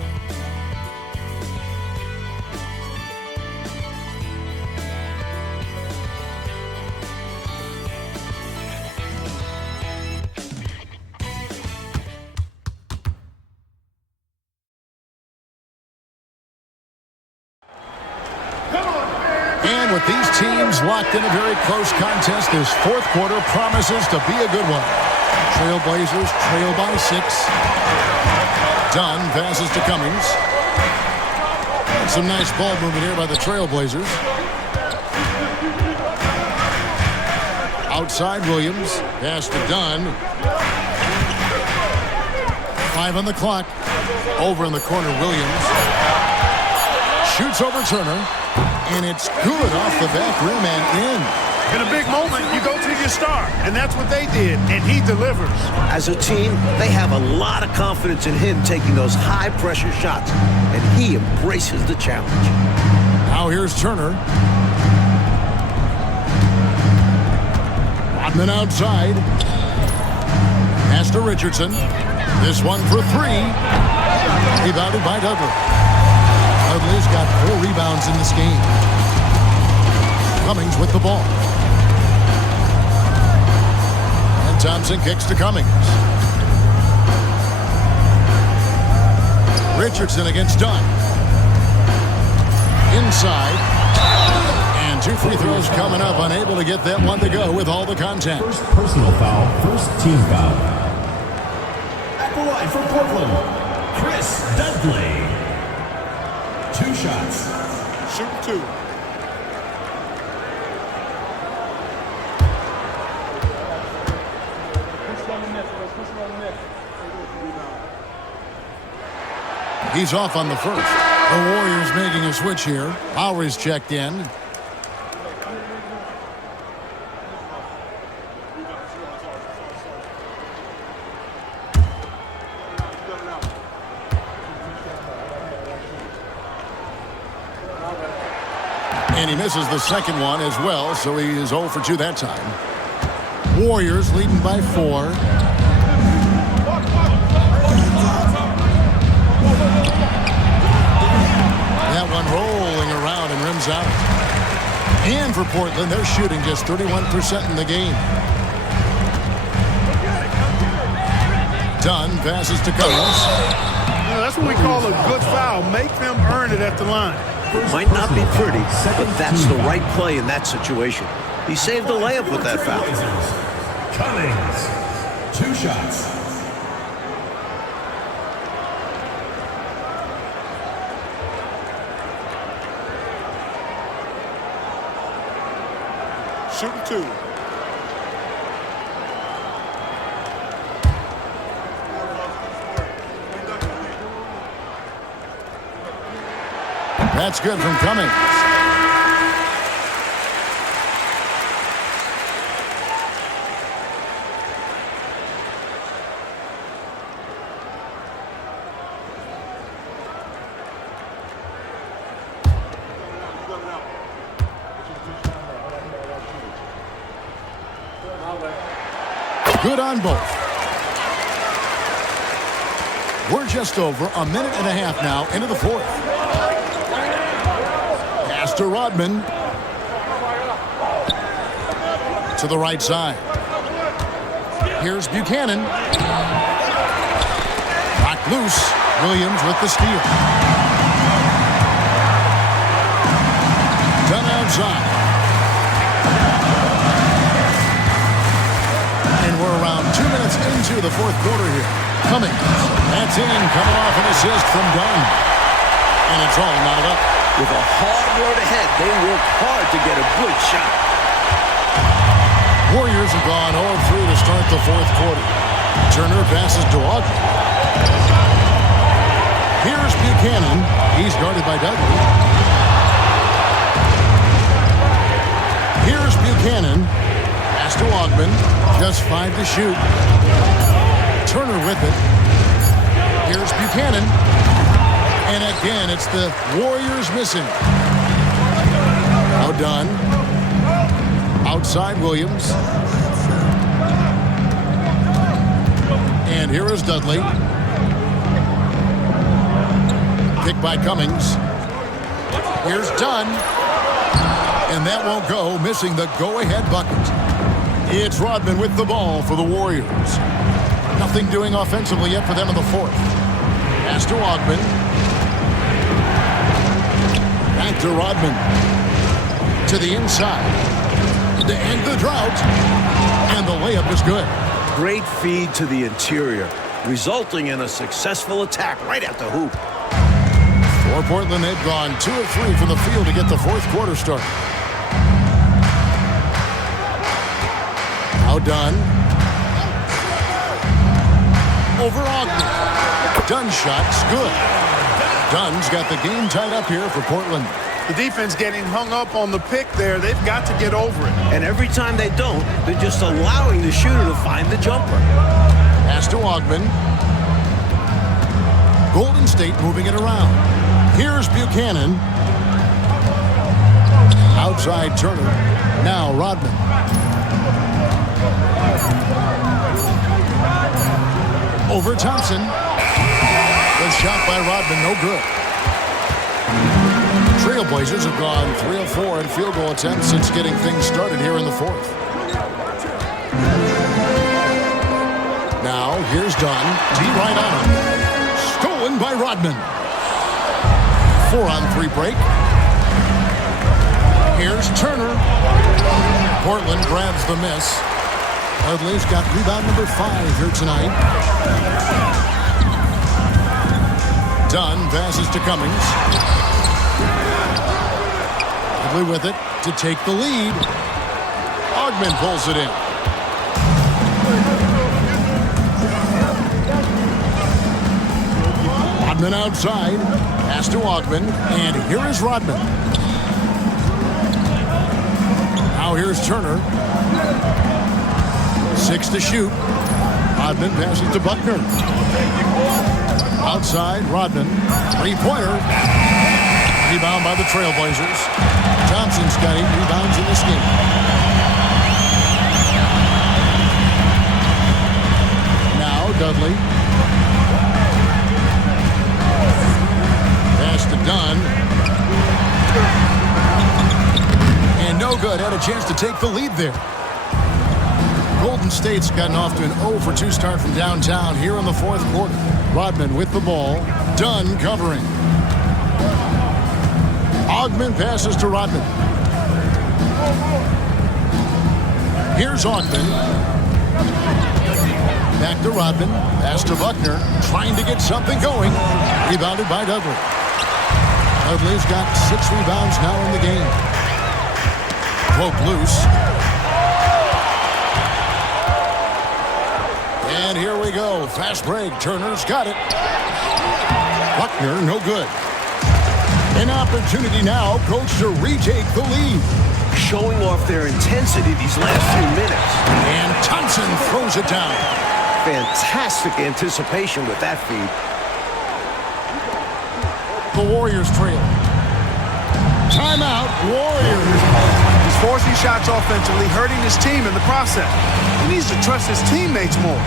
And with these teams locked in a very close contest, this fourth quarter promises to be a good one. Trailblazers trail by 6. Dunn passes to Cummings. Some nice ball movement here by the Trailblazers. Outside Williams. Pass to Dunn. 5 on the clock. Over in the corner, Williams. Shoots over Turner. And it's good off the back rim and in. In a big moment, you go to your star, and that's what they did, and he delivers. As a team, they have a lot of confidence in him taking those high-pressure shots, and he embraces the challenge. Now here's Turner. Rodman outside. Pass to Richardson. This one for three. Rebounded by Dudley. Dudley's got 4 rebounds in this game. Cummings with the ball. And Thompson kicks to Cummings. Richardson against Dunn. Inside. And 2 free throws coming up. Unable to get that one to go with all the contact. First personal foul, first team foul. At the line for Portland, Chris Dudley. 2 shots. Shooting 2. He's off on the first. The Warriors making a switch here. Lowry's checked in. And he misses the second one as well, so he is 0 for 2 that time. Warriors leading by 4. That one rolling around and rims out. And for Portland, they're shooting just 31% in the game. Dunn passes to Cummings. That's what we call a good foul. Make them earn it at the line. Might not be pretty, but that's the right play in that situation. He saved the layup with that foul. Cummings, 2 shots. Shooting 2. That's good from Cummings. Good on both. We're just over a minute and a half now into the fourth. Pass to Rodman. To the right side. Here's Buchanan. Knocked loose. Williams with the steal. Done outside. And we're around 2 minutes into the fourth quarter here. Cummings. That's in. Coming off an assist from Dunn. And it's all knotted up. With a hard road ahead, they work hard to get a good shot. Warriors have gone 0-3 to start the fourth quarter. Turner passes to Ogden. Here's Buchanan. He's guarded by Dudley. Here's Buchanan. Pass to Ogden. Just 5 to shoot. Turner with it. Here's Buchanan. And again, it's the Warriors missing. Now Dunn. Outside Williams. And here is Dudley. Picked by Cummings. Here's Dunn. And that won't go, missing the go-ahead bucket. It's Rodman with the ball for the Warriors. Nothing doing offensively yet for them in the fourth. Pass to Ogden. Back to Rodman. To the inside. To end the drought. And the layup is good. Great feed to the interior, resulting in a successful attack right at the hoop. For Portland, they've gone 2 of 3 from the field to get the fourth quarter started. Now Dunn. Over Ogden. Dunn shot's good. Dunn's got the game tied up here for Portland. The defense getting hung up on the pick there. They've got to get over it. And every time they don't, they're just allowing the shooter to find the jumper. Pass to Ogman. Golden State moving it around. Here's Buchanan. Outside Turner. Now Rodman. Over Thompson. The shot by Rodman, no good. Trailblazers have gone 3 of 4 in field goal attempts since getting things started here in the fourth. Now, here's Dunn. D right on him. Stolen by Rodman. 4-on-3 break. Here's Turner. Portland grabs the miss. Dudley's got rebound number 5 here tonight. Dunn passes to Cummings. Dudley with it to take the lead. Ogman pulls it in. Rodman outside. Pass to Ogman. And here is Rodman. Now here's Turner. 6 to shoot. Rodman passes to Buckner. Outside, Rodman. Three-pointer. Rebound by the Trailblazers. Thompson's got 8 rebounds in this game. Now Dudley. Pass to Dunn. And no good. Had a chance to take the lead there. Golden State's gotten off to an 0 for 2 start from downtown here in the fourth quarter. Rodman with the ball. Dunn covering. Ogman passes to Rodman. Here's Ogman. Back to Rodman. Pass to Buckner. Trying to get something going. Rebounded by Dudley. Dudley's got 6 rebounds now in the game. Poke loose. And here we go. Fast break. Turner's got it. Buckner, no good. An opportunity now, coach, to retake the lead. Showing off their intensity these last few minutes. And Thompson throws it down. Fantastic anticipation with that feed. The Warriors trail. Timeout, Warriors. He's forcing shots offensively, hurting his team in the process. He needs to trust his teammates more.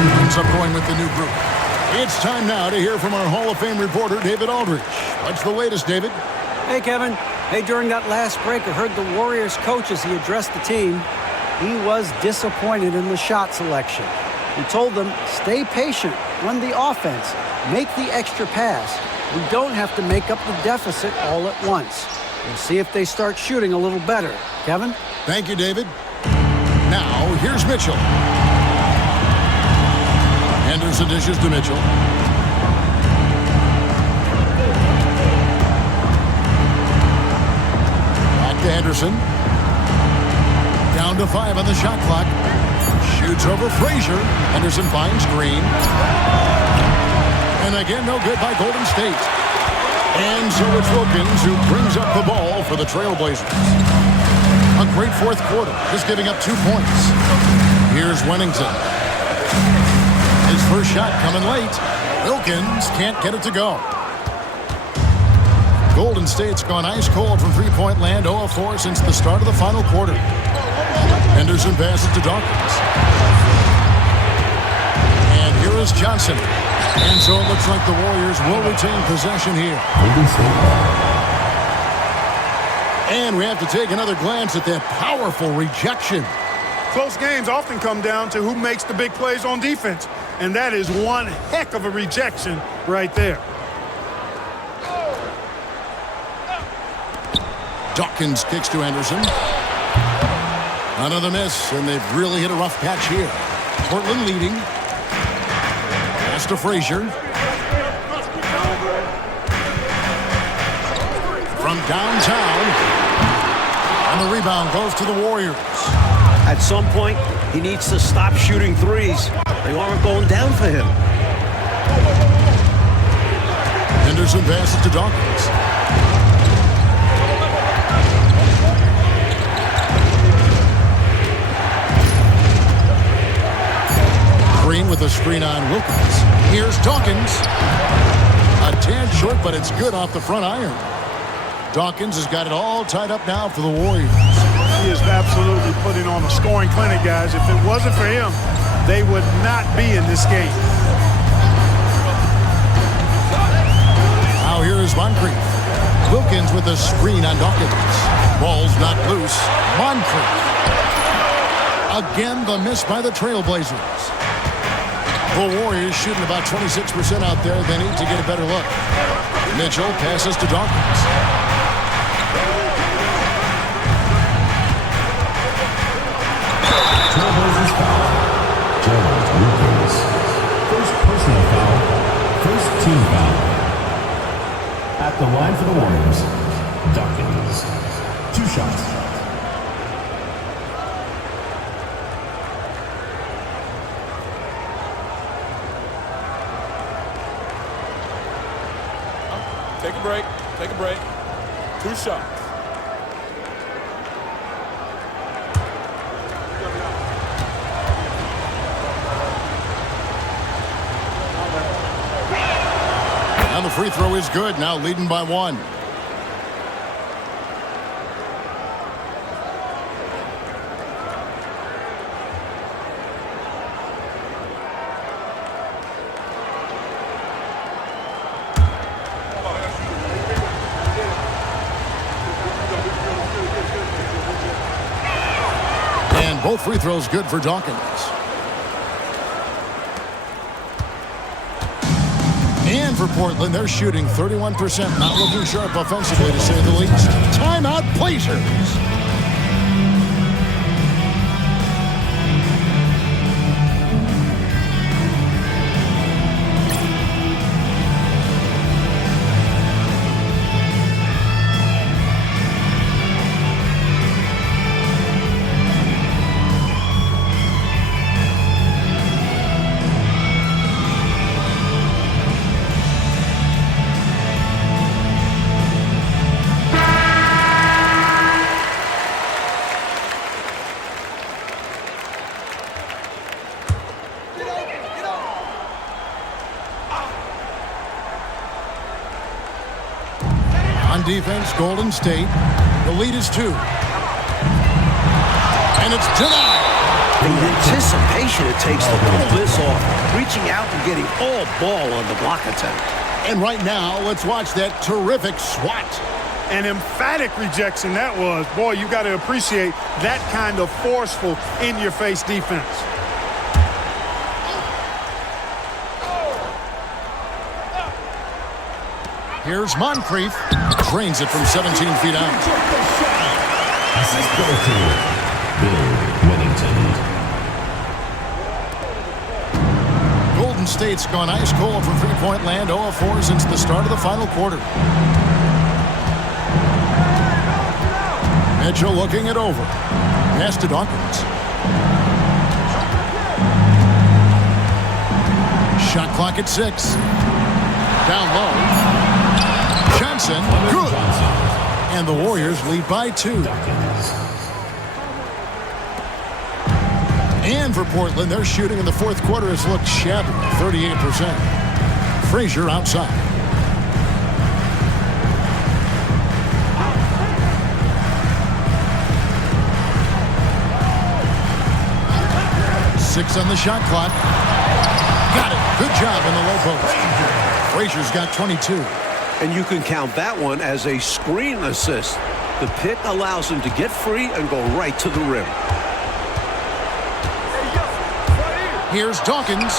Ends up going with the new group. It's time now to hear from our Hall of Fame reporter, David Aldridge. What's the latest, David? Hey, Kevin. Hey, during that last break, I heard the Warriors coach as he addressed the team. He was disappointed in the shot selection. He told them, stay patient, run the offense, make the extra pass. We don't have to make up the deficit all at once. We'll see if they start shooting a little better. Kevin? Thank you, David. Now, here's Mitchell. Henderson dishes to Mitchell. Back to Henderson. Down to 5 on the shot clock. Shoots over Frazier. Henderson finds Green. And again, no good by Golden State. And so it's Wilkins who brings up the ball for the Trailblazers. A great fourth quarter, just giving up 2 points. Here's Wennington. His first shot coming late. Wilkins can't get it to go. Golden State's gone ice cold from three-point land, 0 of 4 since the start of the final quarter. Henderson passes to Dawkins. And here is Johnson. And so it looks like the Warriors will retain possession here. And we have to take another glance at that powerful rejection. Close games often come down to who makes the big plays on defense. And that is one heck of a rejection right there. Dawkins kicks to Anderson. Another miss, and they've really hit a rough patch here. Portland leading. Pass to Frazier. From downtown. And the rebound goes to the Warriors. At some point, he needs to stop shooting threes. They aren't going down for him. Henderson passes to Dawkins. Green with a screen on Wilkins. Here's Dawkins. A tad short, but it's good off the front iron. Dawkins has got it all tied up now for the Warriors. He is absolutely putting on a scoring clinic, guys. If it wasn't for him, they would not be in this game. Now here is Moncrief. Wilkins with a screen on Dawkins. Ball's not loose. Moncrief. Again, the miss by the Trailblazers. The Warriors shooting about 26% out there. They need to get a better look. Mitchell passes to Dawkins. Trailblazers foul. Gerald Wilkins. First personal foul. First team foul. At the line for the Warriors, Dawkins. 2 shots. Take a break. Take a break. 2 shots. And the free throw is good. Now leading by 1. And both free throws good for Dawkins. And for Portland, they're shooting 31%. Not looking sharp offensively, to say the least. Timeout, Blazers. On defense, Golden State. The lead is 2. And it's denied. The anticipation it takes to pull this off, reaching out and getting all ball on the block attempt. And right now, let's watch that terrific swat. An emphatic rejection that was. Boy, you got to appreciate that kind of forceful, in-your-face defense. Here's Moncrief. Drains it from 17 feet out. Assist goes to Bill Wennington. Golden State's gone ice cold from three-point land, 0 of 4 since the start of the final quarter. Mitchell looking it over. Pass to Dawkins. Shot clock at 6. Down low. Johnson, good. And the Warriors lead by 2. And for Portland, their shooting in the fourth quarter has looked shabby, 38%. Frazier outside. Six on the shot clock. Got it. Good job in the low post. Frazier's got 22. And you can count that one as a screen assist. The pick allows him to get free and go right to the rim. Here's Dawkins.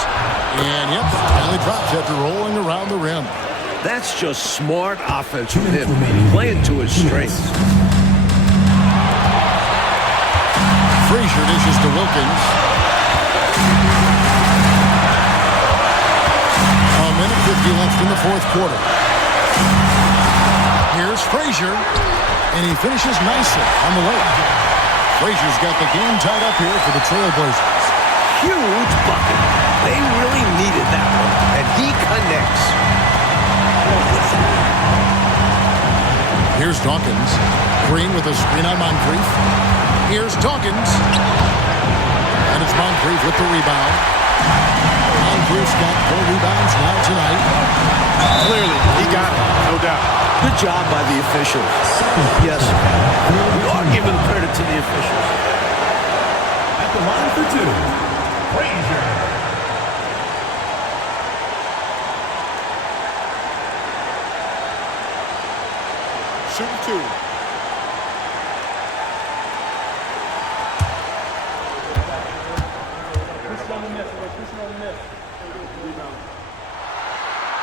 And, yep, finally drops after rolling around the rim. That's just smart offense from him, playing to his strengths. Frazier dishes to Wilkins. A minute 50 left in the fourth quarter. Here's Frazier, and he finishes nicely on the layup. Frazier's got the game tied up here for the Trailblazers. Huge bucket. They really needed that one, and he connects. Here's Dawkins. Green with a screen on Moncrief. Here's Dawkins. And it's Moncrief with the rebound. Moncrief's got 4 rebounds now tonight. Clearly, he got it, no doubt. Good job by the officials. Yes, we are giving credit to the officials. At the line for 2, Frazier. Shooting 2.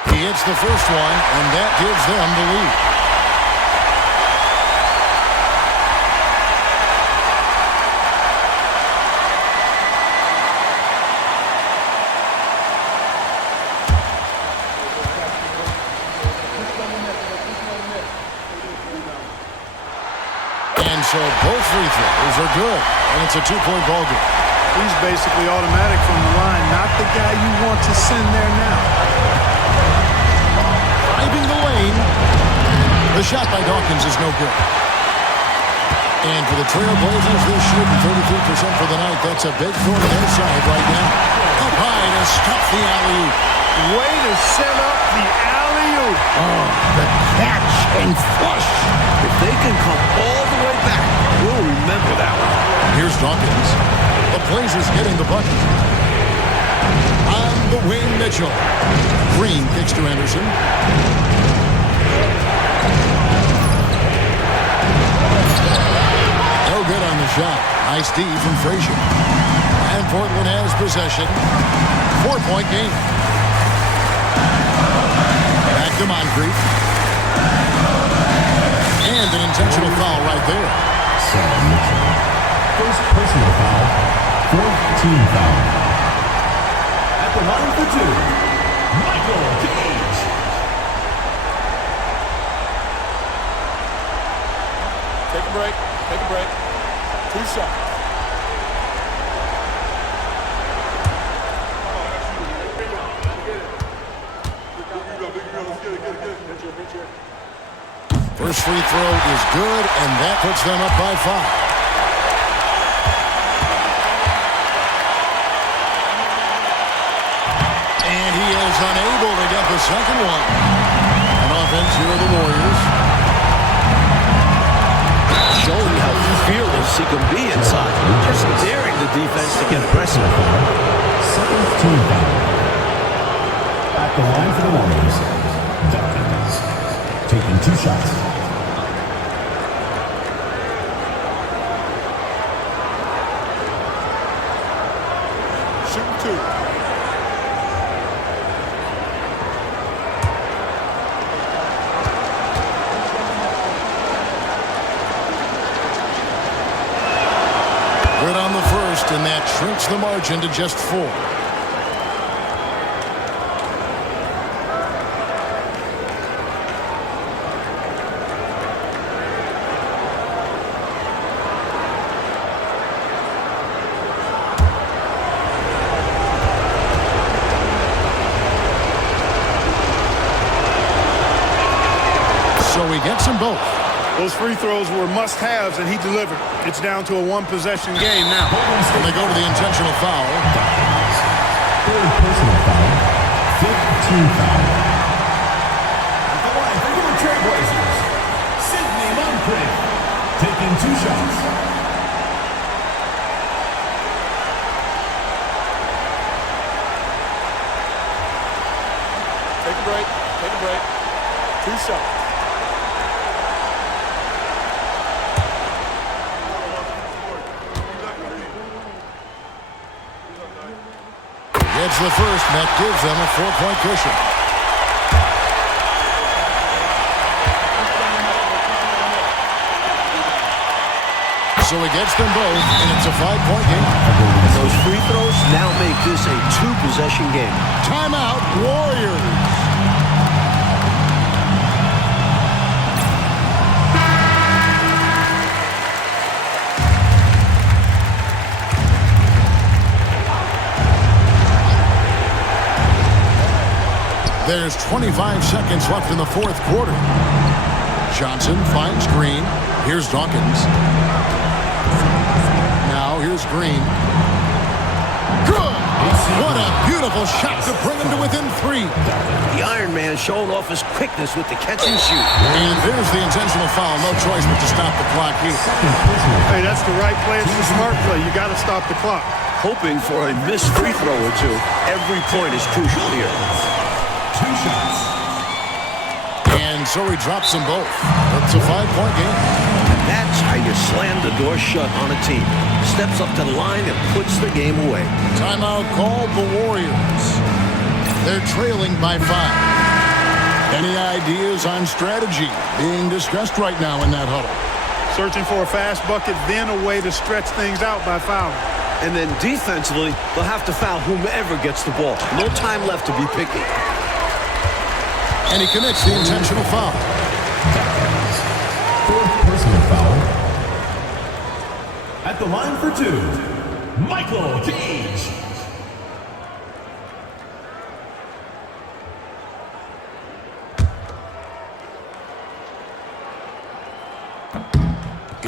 He hits the first one, and that gives them the lead. And so both free throws are good, and it's a 2-point ball game. He's basically automatic from the line, not the guy you want to send there now. Driving the lane. The shot by Dawkins is no good. And for the Trailblazers, they're shooting 33% for the night. That's a big throw to their side right now. Up high to stop the alley-oop. Way to set up the alley-oop. Oh, the catch and flush. If they can come all the way back, we'll remember that one. Here's Dawkins. The Blazers getting the bucket. On the wing, Mitchell. Green kicks to Anderson. No good on the shot. Nice D from Frazier. And Portland has possession. 4-point game. Back to Moncrief. And an intentional foul right there. Sam Mitchell. First personal foul. 4th team foul. At the line for 2, Michael Cage. Take a break. Take a break. 2 shots. First free throw is good, and that puts them up by 5. And he is unable to get the second one. An offense here of the Warriors. Showing how fearless he can be inside. Just daring the defense to get aggressive. 2nd team foul. At the line for the Warriors, Dawkins. Taking 2 shots. Shooting 2. Good on the first, and that shrinks the margin to just 4. So he gets them both. Those free throws were must-haves, and he delivered. It's down to a one-possession game now. And they go to the intentional foul. 3rd personal foul. 5th team foul. At the line for your Trailblazers, Sidney Moncrief. Taking 2 shots. Take a break. Take a break. 2 shots. gets the first. That gives them a 4-point cushion. So he gets them both, and it's a 5-point game. Those free throws now make this a 2-possession game. Timeout, Warriors. There's 25 seconds left in the fourth quarter. Johnson finds Green. Here's Dawkins. Now here's Green. Good! What a beautiful shot to bring him to within 3. The Iron Man showing off his quickness with the catch and shoot. And there's the intentional foul. No choice but to stop the clock here. Hey, that's the right play. It's the smart play. You got to stop the clock. Hoping for a missed free throw or two. Every point is crucial here. 2 shots. And so he drops them both. It's a 5-point game. That's how you slam the door shut on a team. Steps up to the line and puts the game away. Timeout called the Warriors. They're trailing by 5. Any ideas on strategy being discussed right now in that huddle? Searching for a fast bucket, then a way to stretch things out by fouling. And then defensively, they'll have to foul whomever gets the ball. No time left to be picky. And he commits the intentional foul. 4th personal foul. At the line for 2, Michael Cage.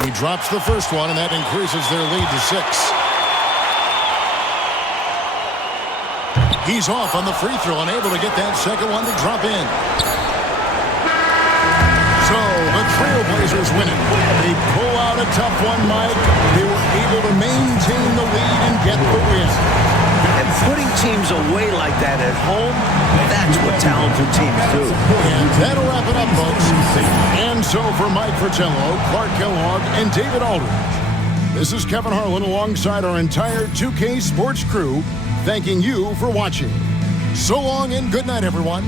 He drops the first one, and that increases their lead to 6. He's off on the free throw, unable to get that second one to drop in. So the Trailblazers win it. They pull out a tough one, Mike. They were able to maintain the lead and get the win. And putting teams away like that at home, that's what talented teams do. And that'll wrap it up, folks. And so for Mike Fratello, Clark Kellogg, and David Aldridge, this is Kevin Harlan alongside our entire 2K Sports crew, thanking you for watching. So long and good night, everyone.